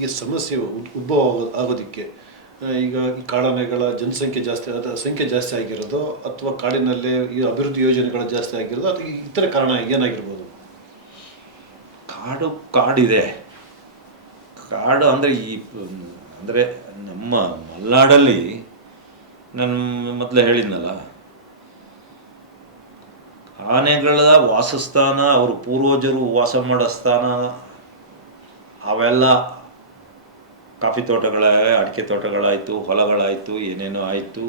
ಈ ಸಮಸ್ಯೆ ಉದ್ಭವ ಆಗೋದಕ್ಕೆ ಈಗ ಈ ಕಾಡಾನೆಗಳ ಜನಸಂಖ್ಯೆ ಜಾಸ್ತಿ ಸಂಖ್ಯೆ ಜಾಸ್ತಿ ಆಗಿರೋದು, ಅಥವಾ ಕಾಡಿನಲ್ಲೇ ಈ ಅಭಿವೃದ್ಧಿ ಯೋಜನೆಗಳು ಜಾಸ್ತಿ ಆಗಿರೋದು, ಅಥವಾ ಇತರ ಕಾರಣ ಏನಾಗಿರ್ಬೋದು? ಕಾಡಿದೆ. ಕಾಡು ಅಂದರೆ ಅಂದರೆ ನಮ್ಮ ಮಲೆನಾಡಲ್ಲಿ ನಾನು ಮೊದಲೇ ಹೇಳಿದ್ನಲ್ಲ, ಆನೆಗಳ ವಾಸಸ್ಥಾನ, ಅವರು ಪೂರ್ವಜರು ವಾಸ ಮಾಡೋ ಸ್ಥಾನ ಅವೆಲ್ಲ ಕಾಫಿ ತೋಟಗಳಾವೆ, ಅಡಿಕೆ ತೋಟಗಳಾಯಿತು, ಹೊಲಗಳಾಯಿತು, ಏನೇನೋ ಆಯಿತು.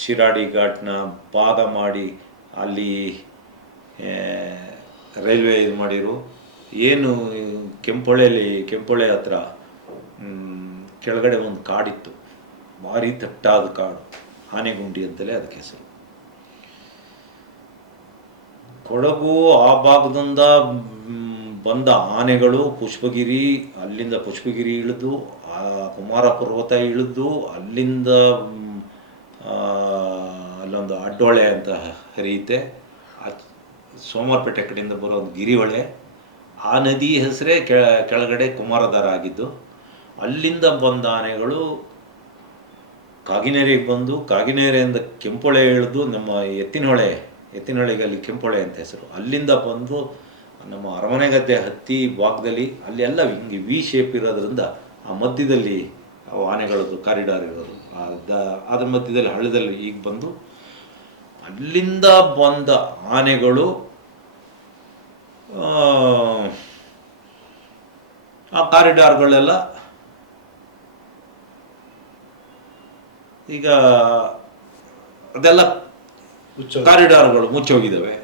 ಶಿರಾಡಿ ಘಾಟ್ನ ಭಾಗ ಮಾಡಿ ಅಲ್ಲಿ ರೈಲ್ವೆ ಇದು ಮಾಡಿರು. ಏನು ಕೆಂಪೊಳೆ ಹತ್ರ ಕೆಳಗಡೆ ಒಂದು ಕಾಡಿತ್ತು, ಭಾರಿ ತಟ್ಟಾದ ಕಾಡು, ಆನೆಗುಂಡಿ ಅಂತಲೇ ಅದಕ್ಕೆ ಹೆಸರು. ಕೊಡಗು ಆ ಭಾಗದಿಂದ ಬಂದ ಆನೆಗಳು ಅಲ್ಲಿಂದ ಪುಷ್ಪಗಿರಿ ಇಳಿದು, ಕುಮಾರ ಪರ್ವತ ಇಳಿದು, ಅಲ್ಲಿಂದ ಅಲ್ಲೊಂದು ಅಡ್ಡೊಳೆ ಅಂತ ಹರಿಯುತ್ತೆ, ಸೋಮವಾರಪೇಟೆ ಕಡೆಯಿಂದ ಬರೋ ಒಂದು ಗಿರಿಹೊಳೆ. ಆ ನದಿ ಹೆಸರೇ ಕೆಳಗಡೆ ಕುಮಾರಧಾರ ಆಗಿದ್ದು. ಅಲ್ಲಿಂದ ಬಂದ ಆನೆಗಳು ಕಾಗಿನೆರೆಗೆ ಬಂದು, ಕಾಗಿನೆರೆಯಿಂದ ಕೆಂಪೊಳೆ ಇಳಿದು ನಮ್ಮ ಎತ್ತಿನಹೊಳೆಗೆ ಅಲ್ಲಿ ಕೆಂಪೊಳೆ ಅಂತ ಹೆಸರು. ಅಲ್ಲಿಂದ ಬಂದು ನಮ್ಮ ಅರಮನೆ ಗದ್ದೆ ಹತ್ತಿ ಭಾಗದಲ್ಲಿ ಅಲ್ಲೆಲ್ಲ ಹಿಂಗೆ ವಿ ಶೇಪ್ ಇರೋದ್ರಿಂದ ಆ ಮಧ್ಯದಲ್ಲಿ ಆನೆಗಳದ್ದು ಕಾರಿಡಾರ್ ಇರೋದು, ಅದ್ರ ಮಧ್ಯದಲ್ಲಿ ಹಳ್ಳದಲ್ಲಿ ಈಗ ಬಂದು ಅಲ್ಲಿಂದ ಬಂದ ಆನೆಗಳು ಆ ಕಾರಿಡಾರ್ಗಳೆಲ್ಲ ಈಗ ಅದೆಲ್ಲ ಕಾರಿಡಾರ್ಗಳು ಮುಚ್ಚೋಗಿದ್ದಾವೆ.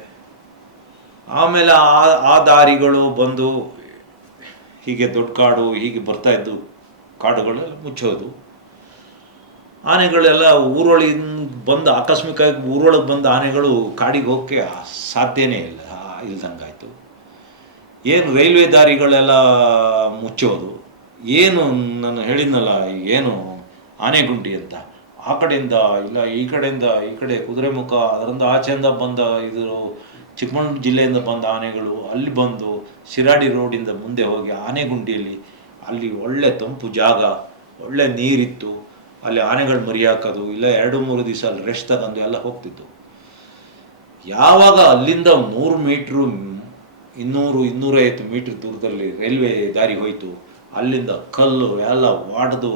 ಆಮೇಲೆ ಆ ದಾರಿಗಳು ಬಂದು ಹೀಗೆ ದೊಡ್ಡ ಕಾಡು ಹೀಗೆ ಬರ್ತಾ ಇದ್ದು ಕಾಡುಗಳೆಲ್ಲ ಮುಚ್ಚೋದು. ಆನೆಗಳೆಲ್ಲ ಊರೊಳಗಿಂದ ಬಂದು ಆಕಸ್ಮಿಕವಾಗಿ ಊರೊಳಗೆ ಬಂದ ಆನೆಗಳು ಕಾಡಿಗೆ ಹೋಗೋಕ್ಕೆ ಸಾಧ್ಯನೇ ಇಲ್ದಂಗಾಯಿತು. ಏನು ರೈಲ್ವೆ ದಾರಿಗಳೆಲ್ಲ ಮುಚ್ಚೋದು, ಏನು ನಾನು ಹೇಳಿದ್ನಲ್ಲ ಏನು ಆನೆಗುಂಡಿ ಅಂತ, ಆ ಕಡೆಯಿಂದ ಇಲ್ಲ ಈ ಕಡೆ ಕುದುರೆಮುಖ ಅದರಿಂದ ಆಚೆಯಿಂದ ಬಂದ ಇದು ಚಿಕ್ಕಮಗಳೂರು ಜಿಲ್ಲೆಯಿಂದ ಬಂದ ಆನೆಗಳು ಅಲ್ಲಿ ಬಂದು ಶಿರಾಡಿ ರೋಡಿಂದ ಮುಂದೆ ಹೋಗಿ ಆನೆಗುಂಡಿಯಲ್ಲಿ ಅಲ್ಲಿ ಒಳ್ಳೆ ತಂಪು ಜಾಗ, ಒಳ್ಳೆ ನೀರಿತ್ತು, ಅಲ್ಲಿ ಆನೆಗಳು ಮರಿ ಹಾಕೋದು, ಇಲ್ಲ 2-3 ದಿವಸ ಅಲ್ಲಿ ರೆಸ್ಟ್ ತಗೊಂಡು ಎಲ್ಲ ಹೋಗ್ತಿತ್ತು. ಯಾವಾಗ ಅಲ್ಲಿಂದ 100 ಮೀಟ್ರು 200-250 ಮೀಟ್ರ್ ದೂರದಲ್ಲಿ ರೈಲ್ವೆ ದಾರಿ ಹೋಯಿತು, ಅಲ್ಲಿಂದ ಕಲ್ಲು ಎಲ್ಲ ವಾಡ್ದು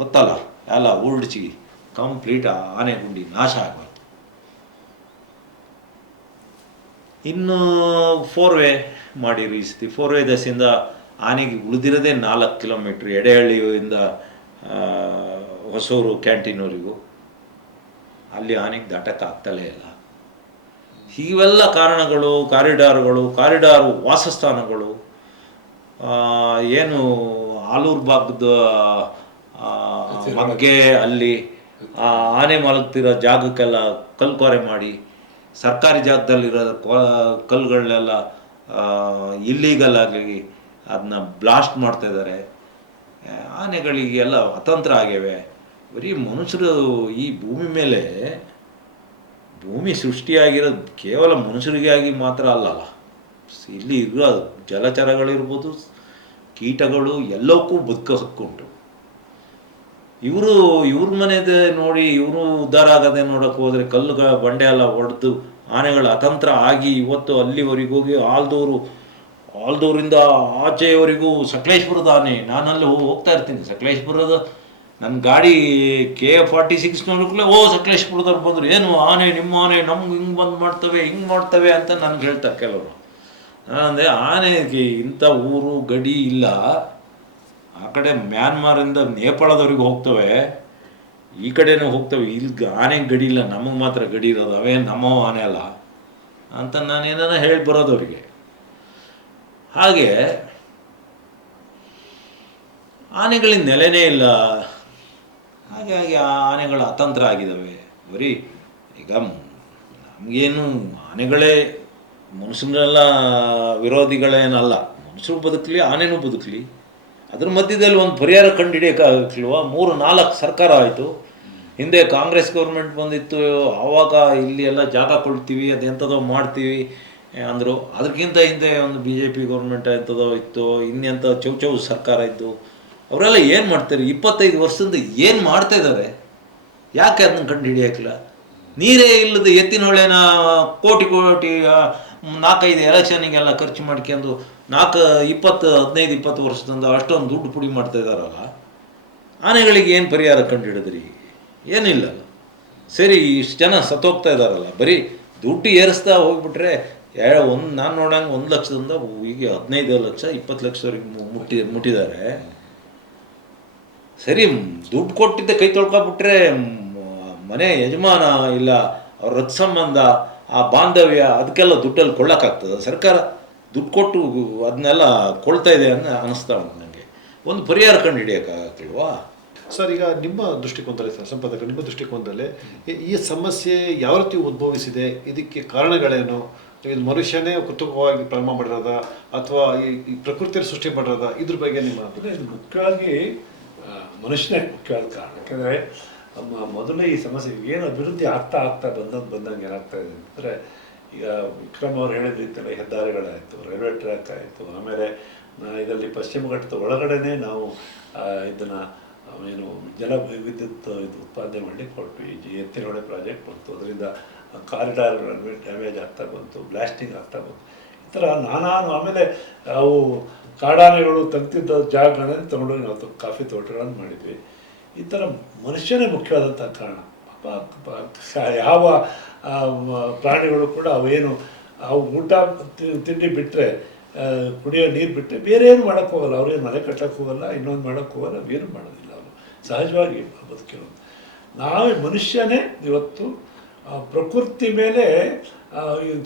ಗೊತ್ತಲ್ಲ ಎಲ್ಲ ಉರುಳಿಸಿ ಕಂಪ್ಲೀಟ್ ಆನೆಗುಂಡಿ ನಾಶ ಆಗೋಯ್ತು. ಇನ್ನು 4 ವೇ ಮಾಡಿರಿ ಈ ಸತಿ. 4 ವೇ ದಸಿಂದ ಆನೆಗೆ ಉಳಿದಿರೋದೇ 4 ಕಿಲೋಮೀಟ್ರ್ ಎಡೆಹಳ್ಳಿಯಿಂದ ಹೊಸೂರು ಕ್ಯಾಂಟೀನ್ವರೆಗೂ. ಅಲ್ಲಿ ಆನೆಗೆ ದಾಟಕ್ಕೆ ಆಗ್ತಲೇ ಇಲ್ಲ. ಇವೆಲ್ಲ ಕಾರಣಗಳು, ಕಾರಿಡಾರು ವಾಸಸ್ಥಾನಗಳು, ಏನು ಆಲೂರು ಭಾಗದ ಮಗ್ಗೆ ಅಲ್ಲಿ ಆನೆ ಮಲಗ್ತಿರೋ ಜಾಗಕ್ಕೆಲ್ಲ ಕಲ್ಕೊರೆ ಮಾಡಿ ಸರ್ಕಾರಿ ಜಾಗದಲ್ಲಿರೋ ಕಲ್ಲುಗಳನ್ನೆಲ್ಲ ಇಲ್ಲೀಗಲ್ ಆಗಿ ಅದನ್ನ ಬ್ಲಾಸ್ಟ್ ಮಾಡ್ತಾಯಿದ್ದಾರೆ. ಆನೆಗಳಿಗೆಲ್ಲ ಅತಂತ್ರ ಆಗ್ಯವೆ. ಬರೀ ಮನುಷ್ಯರು ಈ ಭೂಮಿ ಮೇಲೆ, ಭೂಮಿ ಸೃಷ್ಟಿಯಾಗಿರೋದು ಕೇವಲ ಮನುಷ್ಯರಿಗಾಗಿ ಮಾತ್ರ ಅಲ್ಲಲ್ಲ, ಇಲ್ಲಿ ಇರೋ ಜಲಚರಗಳಿರ್ಬೋದು, ಕೀಟಗಳು ಎಲ್ಲವಕ್ಕೂ ಬದುಕೋ ಹಕ್ಕುಂಟು. ಇವ್ರ ಮನೆದೆ ನೋಡಿ ಇವರು ಉದ್ಧಾರ ಆಗದೆ ನೋಡೋಕೆ ಹೋದರೆ ಬಂಡೆ ಎಲ್ಲ ಹೊಡೆದು ಆನೆಗಳ ಅತಂತ್ರ ಆಗಿ ಇವತ್ತು ಅಲ್ಲಿವರೆಗೂ ಹೋಗಿ ಆಲ್ದೂರಿಂದ ಆಚೆಯವರೆಗೂ ಸಕಲೇಶ್ಪುರದ ಆನೆ. ನಾನಲ್ಲಿ ಹೋಗ್ತಾ ಇರ್ತೀನಿ ಸಕಲೇಶ್ಪುರದ, ನನ್ನ ಗಾಡಿ KA46 ನೋಡಕ್ಕಲೇ ಸಕಲೇಶ್ಪುರದವ್ರು ಬಂದರು, ಏನು ಆನೆ, ನಿಮ್ಮ ಆನೆ ನಮ್ಗೆ ಹಿಂಗೆ ಮಾಡ್ತವೆ ಅಂತ ನನಗೆ ಹೇಳ್ತಾರೆ ಕೆಲವರು. ಅಂದರೆ ಆನೆಗೆ ಇಂಥ ಊರು ಗಡಿ ಇಲ್ಲ. ಆ ಕಡೆ ಮ್ಯಾನ್ಮಾರಿಂದ ನೇಪಾಳದವ್ರಿಗೆ ಹೋಗ್ತವೆ, ಈ ಕಡೆನೂ ಹೋಗ್ತವೆ. ಇಲ್ಲಿ ಆನೆಗೆ ಗಡಿ ಇಲ್ಲ, ನಮಗೆ ಮಾತ್ರ ಗಡಿ ಇರೋದು. ಅವೇ ನಮ್ಮ ಆನೆ ಅಲ್ಲ ಅಂತ ನಾನೇನ ಹೇಳಿ ಬರೋದವ್ರಿಗೆ. ಹಾಗೆ ಆನೆಗಳಿಗೆ ನೆಲೆನೇ ಇಲ್ಲ. ಹಾಗಾಗಿ ಆ ಆನೆಗಳು ಅತಂತ್ರ ಆಗಿದ್ದಾವೆ. ಬರೀ ಈಗ ನಮಗೇನು ಆನೆಗಳೇ ಮನುಷ್ಯನೆಲ್ಲ ವಿರೋಧಿಗಳೇನಲ್ಲ. ಮನುಷ್ಯರು ಬದುಕಲಿ, ಆನೆನೂ ಬದುಕಲಿ. ಅದ್ರ ಮಧ್ಯದಲ್ಲಿ ಒಂದು ಪರಿಹಾರ ಕಂಡುಹಿಡಿಯೋಕ್ಕಾಗಲ್ವ? 3-4 ಸರ್ಕಾರ ಆಯಿತು. ಹಿಂದೆ ಕಾಂಗ್ರೆಸ್ ಗೌರ್ಮೆಂಟ್ ಬಂದಿತ್ತು, ಆವಾಗ ಇಲ್ಲಿ ಎಲ್ಲ ಜಾಗ ಕೊಡ್ತೀವಿ, ಅದೆಂಥದೋ ಮಾಡ್ತೀವಿ ಅಂದರು. ಅದಕ್ಕಿಂತ ಹಿಂದೆ ಒಂದು BJP ಗೌರ್ಮೆಂಟ್ ಎಂಥದೋ ಇತ್ತು, ಇನ್ನೆಂಥ ಚೌ ಸರ್ಕಾರ ಇತ್ತು. ಅವರೆಲ್ಲ ಏನು ಮಾಡ್ತಾರೆ? 25 ವರ್ಷದಿಂದ ಏನು ಮಾಡ್ತಾಯಿದ್ದಾರೆ? ಯಾಕೆ ಅದನ್ನ ಕಂಡು ಹಿಡಿಯೋಕ್ಕಿಲ್ಲ? ನೀರೇ ಇಲ್ಲದ ಎತ್ತಿನೊಳೆನ ಕೋಟಿ 4-5 ಎಲೆಕ್ಷನಿಗೆಲ್ಲ ಖರ್ಚು ಮಾಡ್ಕೊಂಡು 15-20 ವರ್ಷದಿಂದ ಅಷ್ಟೊಂದು ದುಡ್ಡು ಪುಡಿ ಮಾಡ್ತಾಯಿದ್ದಾರಲ್ಲ. ಆನೆಗಳಿಗೆ ಏನು ಪರಿಹಾರ ಕಂಡು ಹಿಡಿದ್ರಿ? ಏನಿಲ್ಲ. ಸರಿ, ಇಷ್ಟು ಜನ ಸತ್ತೋಗ್ತಾ ಇದ್ದಾರಲ್ಲ, ಬರೀ ದುಡ್ಡು ಏರಿಸ್ತಾ ಹೋಗ್ಬಿಟ್ರೆ ನಾನು ನೋಡಂಗೆ 1 ಲಕ್ಷದಿಂದ ಈಗ 15 ಲಕ್ಷ 20 ಲಕ್ಷವರೆಗೆ ಮುಟ್ಟಿದ್ದಾರೆ. ಸರಿ, ದುಡ್ಡು ಕೊಟ್ಟಿದ್ದೆ ಕೈ ತೊಳ್ಕೊಬಿಟ್ರೆ ಮನೆ ಯಜಮಾನ ಇಲ್ಲ, ಅವ್ರ ರಥ ಸಂಬಂಧ, ಆ ಬಾಂಧವ್ಯ, ಅದಕ್ಕೆಲ್ಲ ದುಡ್ಡಲ್ಲಿ ಕೊಳ್ಳೋಕ್ಕಾಗ್ತದೆ? ಸರ್ಕಾರ ದುಡ್ಡು ಕೊಟ್ಟು ಅದನ್ನೆಲ್ಲ ಕೊಳ್ತಾ ಇದೆ ಅನ್ನಿಸ್ತಾ ಉಂಟು ನನಗೆ. ಒಂದು ಪರಿಹಾರ ಕಂಡು ಹಿಡಿಯೋಕ್ಕಾಗಲ್ವಾ ಸರ್? ಈಗ ನಿಮ್ಮ ದೃಷ್ಟಿಕೋನದಲ್ಲಿ ಸರ್, ಸಂಪಾದಕರು ನಿಮ್ಮ ದೃಷ್ಟಿಕೋನದಲ್ಲಿ ಈ ಸಮಸ್ಯೆ ಯಾವ ರೀತಿ ಉದ್ಭವಿಸಿದೆ? ಇದಕ್ಕೆ ಕಾರಣಗಳೇನು? ಇದು ಮನುಷ್ಯನೇ ಕೃತಕವಾಗಿ ಪ್ರಾರಂಭ ಮಾಡಿರೋದ ಅಥವಾ ಈ ಪ್ರಕೃತಿಯಲ್ಲಿ ಸೃಷ್ಟಿ ಮಾಡಿರೋದ? ಇದ್ರ ಬಗ್ಗೆ ನಿಮ್ಮ ಇದು ಮುಖ್ಯವಾಗಿ ಮನುಷ್ಯನೇ ಮುಖ್ಯವಾದ ಕಾರಣ. ಯಾಕೆಂದರೆ ಮೊದಲೇ ಈ ಸಮಸ್ಯೆ ಏನು ಅಭಿವೃದ್ಧಿ ಆಗ್ತಾ ಬಂದಂಗೆ ಏನಾಗ್ತಾ ಇದೆ ಅಂದರೆ, ಈಗ ವಿಕ್ರಮ್ ಅವರು ಹೇಳಿದ ರೀತಿಯಲ್ಲಿ ಹೆದ್ದಾರಿಗಳಾಯಿತು, ರೈಲ್ವೆ ಟ್ರ್ಯಾಕ್ ಆಯಿತು, ಆಮೇಲೆ ಇದರಲ್ಲಿ ಪಶ್ಚಿಮ ಘಟ್ಟದ ಒಳಗಡೆನೇ ನಾವು ಇದನ್ನು ಏನು ಜಲ ವಿದ್ಯುತ್ ಉತ್ಪಾದನೆ ಮಾಡಲಿಕ್ಕೆ ಕೊಟ್ವಿ. ಎತ್ತಿನಹೊಳೆ ಪ್ರಾಜೆಕ್ಟ್ ಬಂತು, ಅದರಿಂದ ಕಾರಿಡಾರ್ ಡ್ಯಾಮೇಜ್ ಆಗ್ತಾ ಬಂತು, ಬ್ಲಾಸ್ಟಿಂಗ್ ಆಗ್ತಾ ಬಂತು. ಈ ಥರ ಆಮೇಲೆ ಅವು ಕಾಡಾನೆಗಳು ತೆಗ್ದಿದ್ದ ಜಾಗಗಳನ್ನೇ ತಗೊಂಡೋಗಿ ನಾವು ಕಾಫಿ ತೋಟಗಳನ್ನು ಮಾಡಿದ್ವಿ. ಈ ಥರ ಮನುಷ್ಯನೇ ಮುಖ್ಯವಾದಂಥ ಕಾರಣ. ಯಾವ ಪ್ರಾಣಿಗಳು ಕೂಡ ಅವು ಊಟ ತಿಂಡಿ ಬಿಟ್ಟರೆ, ಕುಡಿಯೋ ನೀರು ಬಿಟ್ಟರೆ ಬೇರೆ ಏನು ಮಾಡೋಕ್ಕೆ ಹೋಗಲ್ಲ. ಅವ್ರೇನು ಮನೆ ಕಟ್ಟಕ್ಕೆ ಹೋಗಲ್ಲ, ಇನ್ನೊಂದು ಮಾಡೋಕ್ಕೆ ಹೋಗಲ್ಲ, ಏನು ಮಾಡೋದಿಲ್ಲ. ಅವರು ಸಹಜವಾಗಿ ಬದುಕಿರೋದು. ಮನುಷ್ಯನೇ ಇವತ್ತು ಪ್ರಕೃತಿ ಮೇಲೆ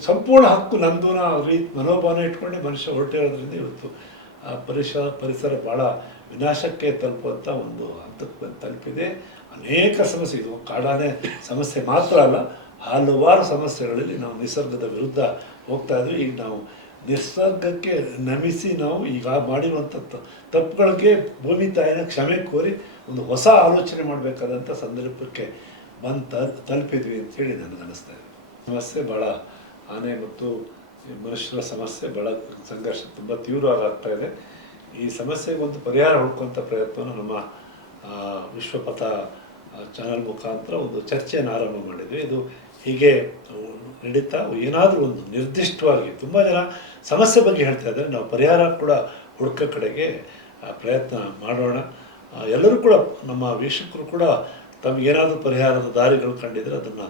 ಸಂಪೂರ್ಣ ಹಕ್ಕು ನಂದು ಮನೋಭಾವನೆ ಇಟ್ಕೊಂಡೆ ಮನುಷ್ಯ ಹೊರಟಿರೋದ್ರಿಂದ ಇವತ್ತು ಪರಿಸರ ಭಾಳ ವಿನಾಶಕ್ಕೆ ತಲುಪುವಂಥ ಒಂದು ಹಂತಕ್ಕೆ ತಲುಪಿದೆ. ಅನೇಕ ಸಮಸ್ಯೆ, ಇದು ಕಾಡಾನೆ ಸಮಸ್ಯೆ ಮಾತ್ರ ಅಲ್ಲ, ಹಲವಾರು ಸಮಸ್ಯೆಗಳಲ್ಲಿ ನಾವು ನಿಸರ್ಗದ ವಿರುದ್ಧ ಹೋಗ್ತಾ ಇದ್ವಿ. ಈಗ ನಾವು ನಿಸರ್ಗಕ್ಕೆ ನಮಿಸಿ ನಾವು ಈಗ ಮಾಡಿರುವಂಥ ತಪ್ಪುಗಳಿಗೆ ಭೂಮಿ ತಾಯಿನ ಕ್ಷಮೆ ಕೋರಿ ಒಂದು ಹೊಸ ಆಲೋಚನೆ ಮಾಡಬೇಕಾದಂಥ ಸಂದರ್ಭಕ್ಕೆ ತಲುಪಿದ್ವಿ ಅಂತೇಳಿ ನನಗನ್ನಿಸ್ತಾ ಇದೆ. ಸಮಸ್ಯೆ ಭಾಳ, ಆನೆ ಮತ್ತು ಮನುಷ್ಯರ ಸಮಸ್ಯೆ ಭಾಳ ಸಂಘರ್ಷ ತುಂಬ ತೀವ್ರವಾಗ್ತಾ ಇದೆ. ಈ ಸಮಸ್ಯೆಗೆ ಒಂದು ಪರಿಹಾರ ಹುಡುಕುವಂಥ ಪ್ರಯತ್ನವನ್ನು ನಮ್ಮ ವಿಶ್ವಪಥ ಚಾನಲ್ ಮುಖಾಂತರ ಒಂದು ಚರ್ಚೆಯನ್ನು ಆರಂಭ ಮಾಡಿದ್ವಿ. ಇದು ಹೀಗೆ ನಡೀತಾ ಏನಾದರೂ ಒಂದು ನಿರ್ದಿಷ್ಟವಾಗಿ, ತುಂಬ ಜನ ಸಮಸ್ಯೆ ಬಗ್ಗೆ ಹೇಳ್ತಾ ಇದ್ದಾರೆ, ನಾವು ಪರಿಹಾರ ಕೂಡ ಹುಡುಕೋ ಕಡೆಗೆ ಪ್ರಯತ್ನ ಮಾಡೋಣ. ಎಲ್ಲರೂ ಕೂಡ, ನಮ್ಮ ವೀಕ್ಷಕರು ಕೂಡ ತಮಗೇನಾದರೂ ಪರಿಹಾರದ ದಾರಿಗಳು ಕಂಡಿದ್ದರೆ ಅದನ್ನು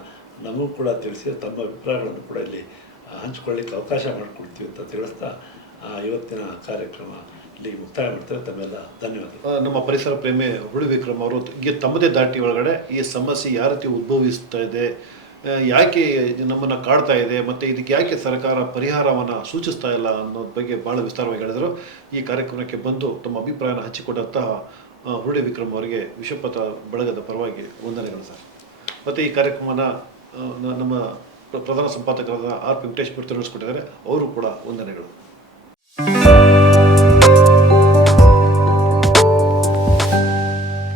ನಮಗೂ ಕೂಡ ತಿಳಿಸಿ ತಮ್ಮ ಅಭಿಪ್ರಾಯಗಳನ್ನು ಕೂಡ ಇಲ್ಲಿ ಹಂಚ್ಕೊಳ್ಳಿಕ್ಕೆ ಅವಕಾಶ ಮಾಡಿಕೊಡ್ತೀವಿ ಅಂತ ತಿಳಿಸ್ತಾ ಇವತ್ತಿನ ಕಾರ್ಯಕ್ರಮ ಇಲ್ಲಿಗೆ ಮುಕ್ತಾಯ ಮಾಡ್ತೇವೆ. ತಮ್ಮೆಲ್ಲ ಧನ್ಯವಾದ. ನಮ್ಮ ಪರಿಸರ ಪ್ರೇಮಿ ಹುಳಿ ವಿಕ್ರಮ್ ಅವರು ತಮ್ಮದೇ ದಾಟಿ ಒಳಗಡೆ ಈ ಸಮಸ್ಯೆ ಯಾವ ರೀತಿ ಉದ್ಭವಿಸ್ತಾ ಇದೆ, ಯಾಕೆ ನಮ್ಮನ್ನು ಕಾಡ್ತಾ ಇದೆ, ಮತ್ತು ಇದಕ್ಕೆ ಯಾಕೆ ಸರ್ಕಾರ ಪರಿಹಾರವನ್ನು ಸೂಚಿಸ್ತಾ ಇಲ್ಲ ಅನ್ನೋದ್ರ ಬಗ್ಗೆ ಭಾಳ ವಿಸ್ತಾರವಾಗಿ ಹೇಳಿದರು. ಈ ಕಾರ್ಯಕ್ರಮಕ್ಕೆ ಬಂದು ತಮ್ಮ ಅಭಿಪ್ರಾಯನ ಹಂಚಿಕೊಂಡಂತಹ ಹುಳಿ ವಿಕ್ರಮ್ ಅವರಿಗೆ ವಿಶ್ವಪಥ ಬಳಗದ ಪರವಾಗಿ ವಂದನೆಗಳು ಸರ್. ಮತ್ತು ಈ ಕಾರ್ಯಕ್ರಮನ ನಮ್ಮ ಪ್ರಧಾನ ಸಂಪಾದಕರಾದ ಆರ್ ವೆಂಕಟೇಶ್ ಮೂರ್ತಿ ನಡೆಸ್ಕೊಟ್ಟಿದ್ದಾರೆ, ಅವರು ಕೂಡ ವಂದನೆಗಳು.